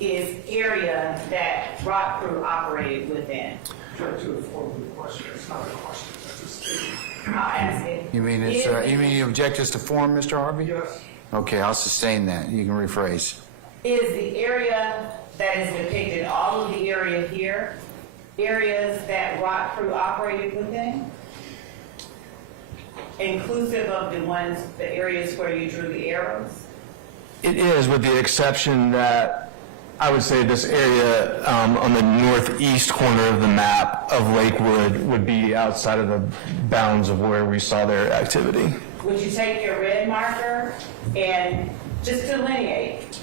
is area that Rock Crew operated within. Try to inform the question. It's not a question, that's a statement. I'll ask it. You mean you object us to form, Mr. Harvey? Yes. Okay, I'll sustain that. You can rephrase. Is the area that is depicted, all of the area here, areas that Rock Crew operated within? Inclusive of the areas where you drew the arrows? It is, with the exception that I would say this area on the northeast corner of the map of Lakewood would be outside of the bounds of where we saw their activity. would you take your red marker and just delineate?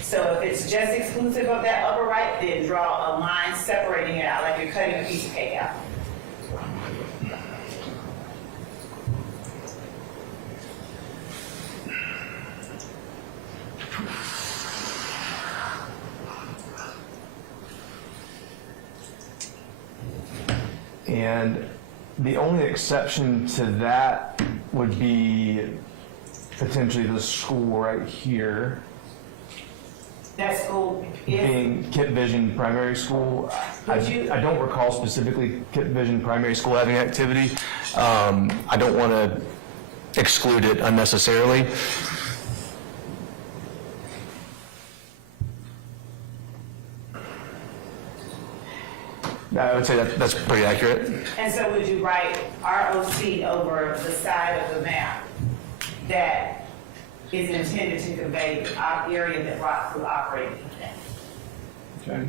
So if it's just exclusive of that upper right, then draw a line separating it out, like you're cutting a piece of cake out. And the only exception to that would be potentially the school right here, That school is, being Kit Vision Primary School. I don't recall specifically Kit Vision Primary School having activity. I don't want to exclude it unnecessarily. I would say that's pretty accurate. and so would you write ROC over the side of the map that is intended to convey the area that Rock Crew operated in? Okay.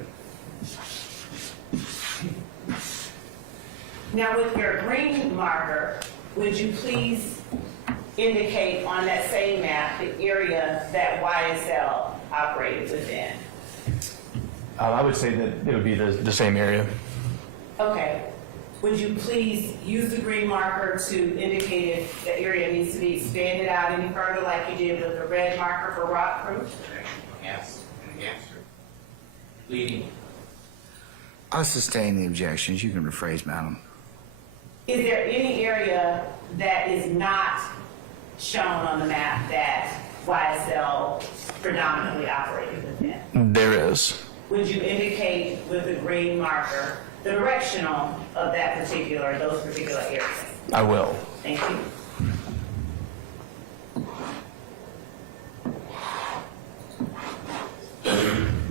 Now with your green marker, would you please indicate on that same map the area that YSL operated within? I would say that it would be the same area. Okay. Would you please use the green marker to indicate if the area needs to be expanded out any further like you did with the red marker for Rock Crew? Yes, and the answer. Leading. I sustain the objections. You can rephrase, madam. Is there any area that is not shown on the map that YSL predominantly operated within? There is. Would you indicate with the green marker the directional of those particular areas? I will. Thank you.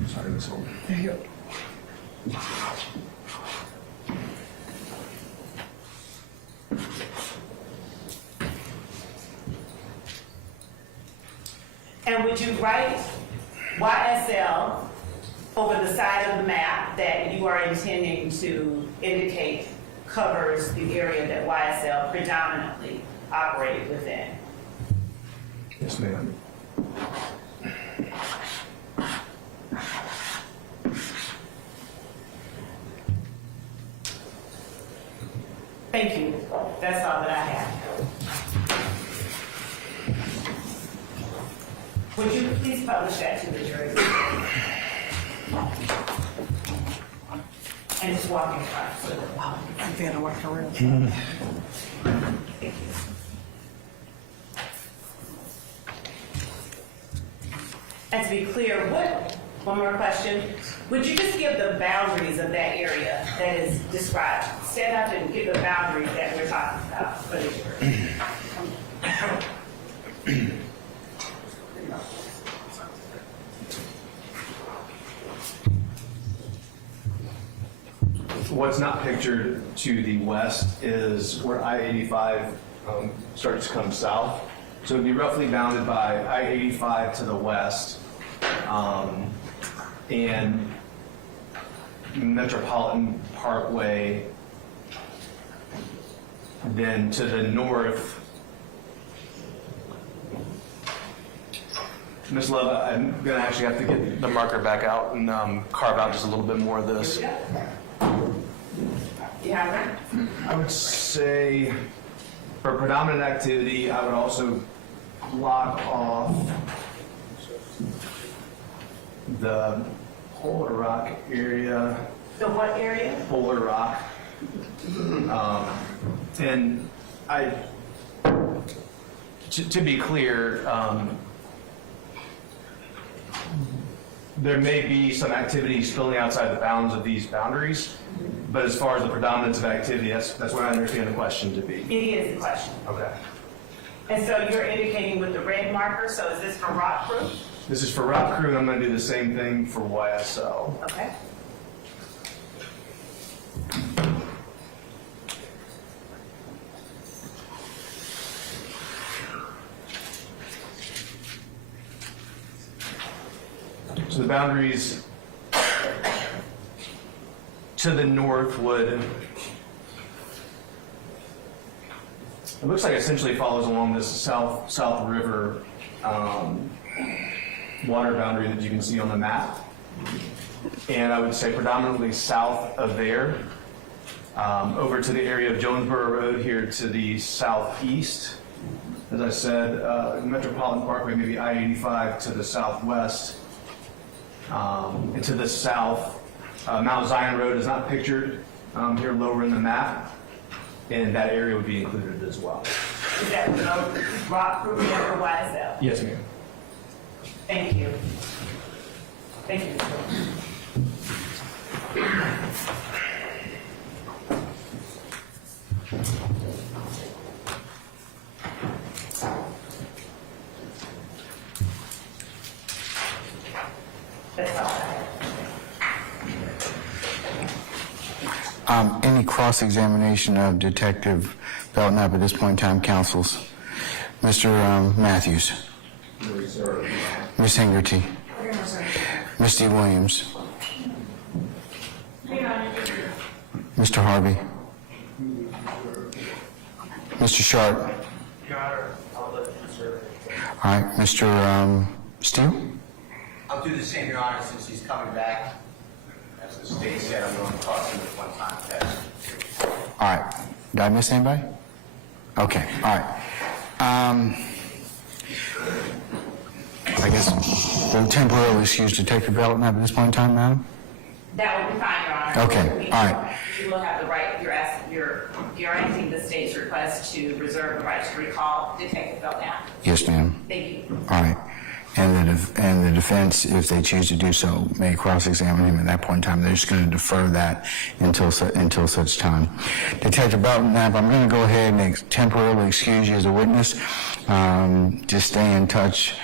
Sorry, Ms. Holden. And would you write YSL over the side of the map that you are intending to indicate covers the area that YSL predominantly operated within? Yes, ma'am. Thank you. That's all that I have. Would you please publish that to the jury? And just walk in front. So that- I'm gonna work around. Thank you. And to be clear, one more question. Would you just give the boundaries of that area that is described? Stand up and give the boundaries that we're talking about for the jury. What's not pictured to the west is where I-85 starts to come south. So it'd be roughly bounded by I-85 to the west, and Metropolitan Parkway. Then to the north, Ms. Love, I'm gonna actually have to get the marker back out and carve out just a little bit more of this. Yeah. I would say for predominant activity, I would also block off the Polar Rock area. The what area? Polar Rock. And to be clear, there may be some activity spilling outside the bounds of these boundaries, but as far as the predominance of activity, that's what I understand the question to be. It is the question. Okay. And so you're indicating with the red marker, so is this for Rock Crew? This is for Rock Crew, and I'm going to do the same thing for YSL. Okay. So the boundaries to the north would It looks like it essentially follows along this south river water boundary that you can see on the map. And I would say predominantly south of there, over to the area of Jonesboro Road here to the southeast. As I said, Metropolitan Parkway, maybe I-85 to the southwest. And to the south, Mount Zion Road is not pictured here lower in the map, and that area would be included as well. Is that rock proving for YSL? Yes, ma'am. Thank you. Thank you. That's all I have. Any cross-examination of Detective Belknap at this point in time, counsels? Mr. Matthews? Ms. Hingerty? Mr. Williams? Mr. Harvey? Mr. Sharp? All right, Mr. Steele? I'll do the same, Your Honor, since he's coming back. As the state said, I'm going to toss him with one-time test. All right. Did I miss anybody? Okay, all right. I guess we'll temporarily excuse Detective Belknap at this point in time, madam? That would be fine, Your Honor. Okay, all right. You will have the right, you're granting the state's request to reserve the right to recall Detective Belknap. Yes, ma'am. Thank you. All right. And the defense, if they choose to do so, may cross-examine him at that point in time. They're just going to defer that until such time. Detective Belknap, I'm going to go ahead and temporarily excuse you as a witness. Just stay in touch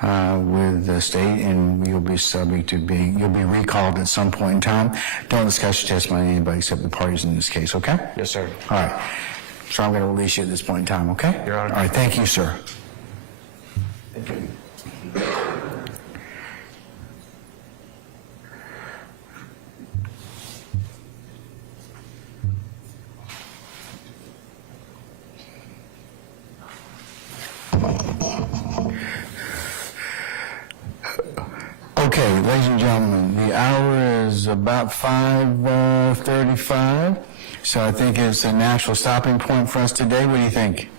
with the state, and you'll be subject to you'll be recalled at some point in time. Don't discuss your testimony with anybody except the parties in this case, okay? Yes, sir. All right. So I'm going to release you at this point in time, okay? Your Honor. All right, thank you, sir. Thank you. Okay, ladies and gentlemen, the hour is about 5:35, so I think it's a natural stopping point for us today. What do you think?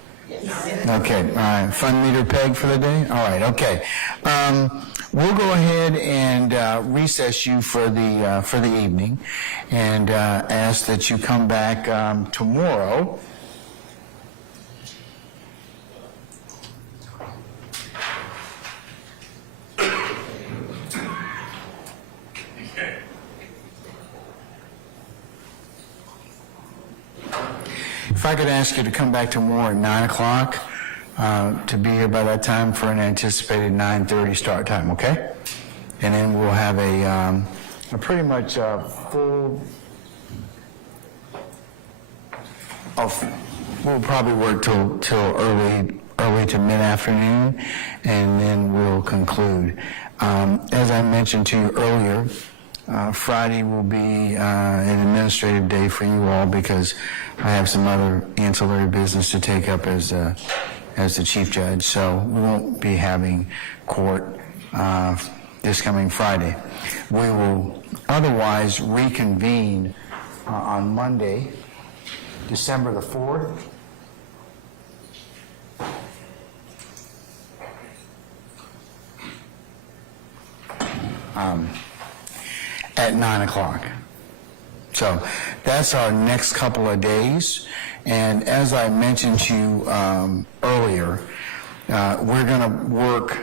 Okay, all right. Fun meter peg for the day? All right, okay. We'll go ahead and recess you for the evening and ask that you come back tomorrow. If I could ask you to come back tomorrow at 9 o'clock, to be here by that time for an anticipated 9:30 start time, okay? And then we'll have a pretty much full, we'll probably work till early to mid-afternoon, and then we'll conclude. As I mentioned to you earlier, Friday will be an administrative day for you all because I have some other ancillary business to take up as the chief judge, so we won't be having court this coming Friday. We will otherwise reconvene on Monday, December the 4th. At 9 o'clock. So that's our next couple of days. And as I mentioned to you earlier, we're going to work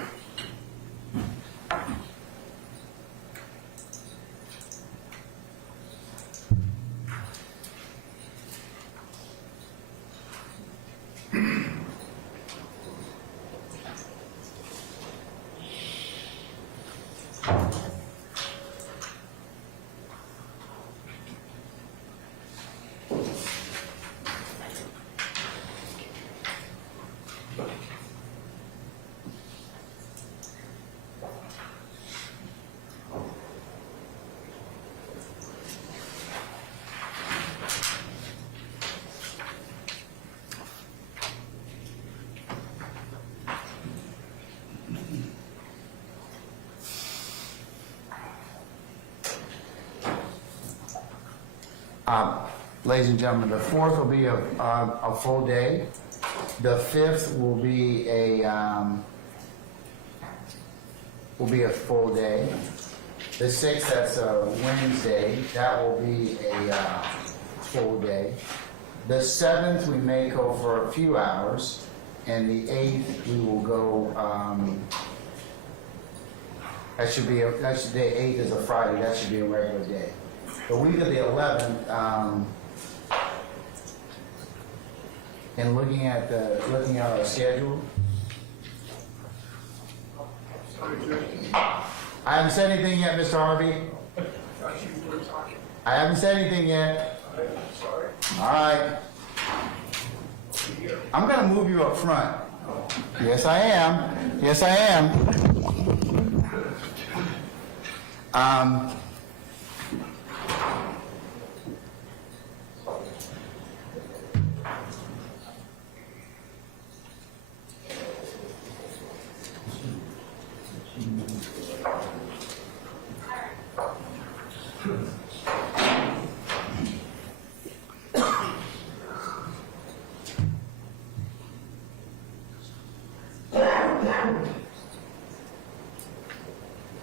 Ladies and gentlemen, the 4th will be a full day. The 5th will be a full day. The 6th, that's a Wednesday, that will be a full day. The 7th, we may go for a few hours, and the 8th, we will go, the 8th is a Friday, that should be a regular day. The week of the 11th, and looking at our schedule, I haven't said anything yet, Mr. Harvey. I haven't said anything yet. All right. I'm going to move you up front. Yes, I am. Yes, I am.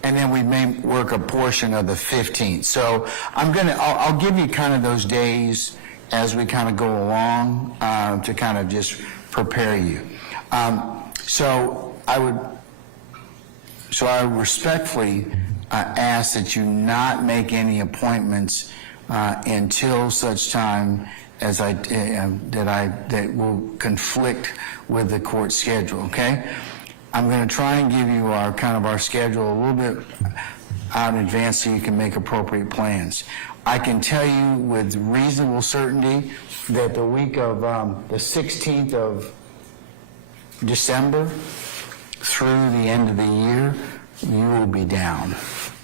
And then we may work a portion of the 15th. So I'll give you kind of those days as we kind of go along to kind of just prepare you. So I respectfully ask that you not make any appointments until such time as that will conflict with the court schedule. Okay. I'm going to try and give you our schedule a little bit out in advance so you can make appropriate plans. I can tell you with reasonable certainty that the week of the 16th of December through the end of the year, you will be down,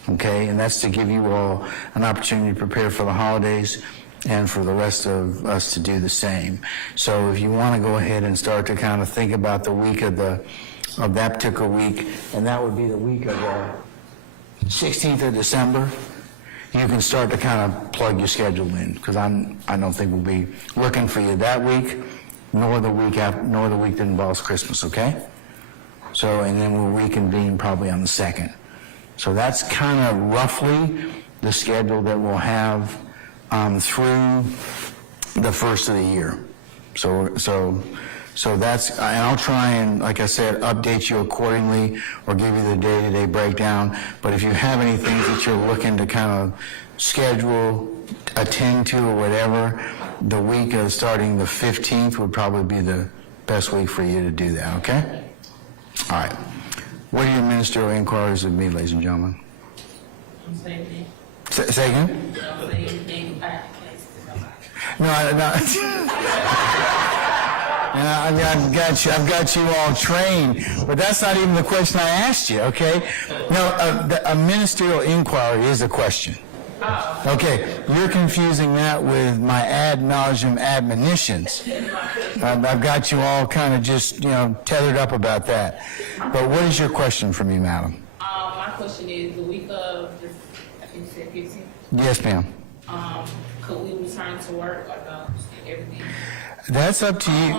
okay? And that's to give you all an opportunity to prepare for the holidays and for the rest of us to do the same. So if you want to go ahead and start to kind of think about the week of that particular week, and that would be the week of the 16th of December, you can start to kind of plug your schedule in, because I don't think we'll be looking for you that week, nor the week that involves Christmas, okay? So, and then we'll reconvene probably on the 2nd. So that's kind of roughly the schedule that we'll have through the first of the year. So that's, and I'll try and, like I said, update you accordingly or give you the day-to-day breakdown. But if you have any things that you're looking to kind of schedule, attend to, or whatever, the week of starting the 15th would probably be the best week for you to do that, okay? All right. What are your ministerial inquiries of me, ladies and gentlemen? Say again? I've got you all trained, but that's not even the question I asked you, okay? No, a ministerial inquiry is a question. Okay, you're confusing that with my ad nauseum admonitions. I've got you all kind of just, tethered up about that. But what is your question for me, madam? My question is, the week of, I think you said 15th? Yes, ma'am. Could we return to work or everything? That's up to you.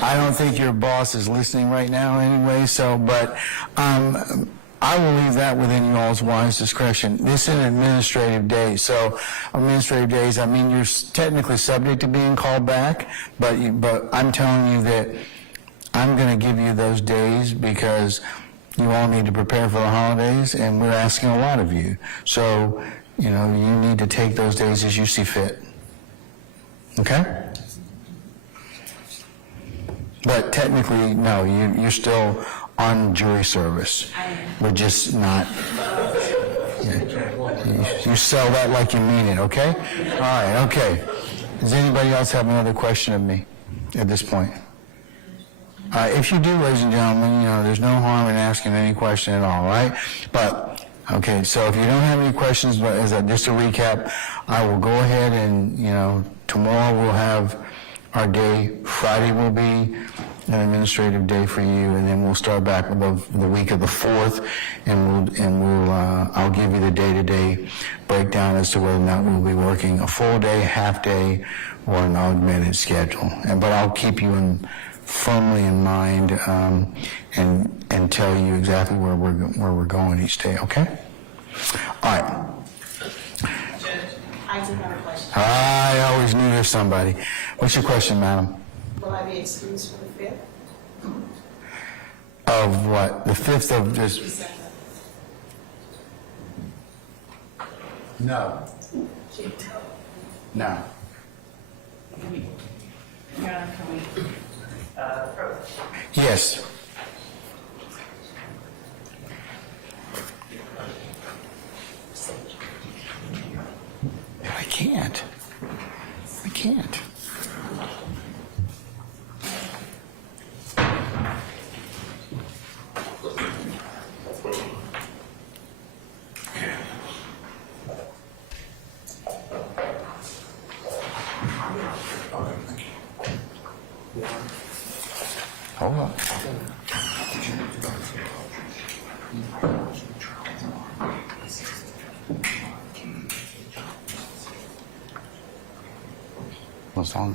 I don't think your boss is listening right now anyway, but I will leave that within you all's wise discretion. This is an administrative day, so administrative days, I mean, you're technically subject to being called back, but I'm telling you that I'm going to give you those days because you all need to prepare for the holidays, and we're asking a lot of you. So, you need to take those days as you see fit. Okay? But technically, no, you're still on jury service. We're just not. You sell that like you mean it, okay? All right, okay. Does anybody else have another question of me at this point? If you do, ladies and gentlemen, there's no harm in asking any question at all, right? But, okay, so if you don't have any questions, just to recap, I will go ahead and, tomorrow we'll have our day. Friday will be an administrative day for you, and then we'll start back with the week of the 4th, I'll give you the day-to-day breakdown as to whether or not we'll be working a full day, half day, or an augmented schedule. But I'll keep you firmly in mind and tell you exactly where we're going each day. Okay? All right. I do have a question. I always knew there's somebody. What's your question, madam? Will I be excused for the 5th? Of what? The 5th of this? December. No. No. Yes. I can't. I can't. Hold on. What's on?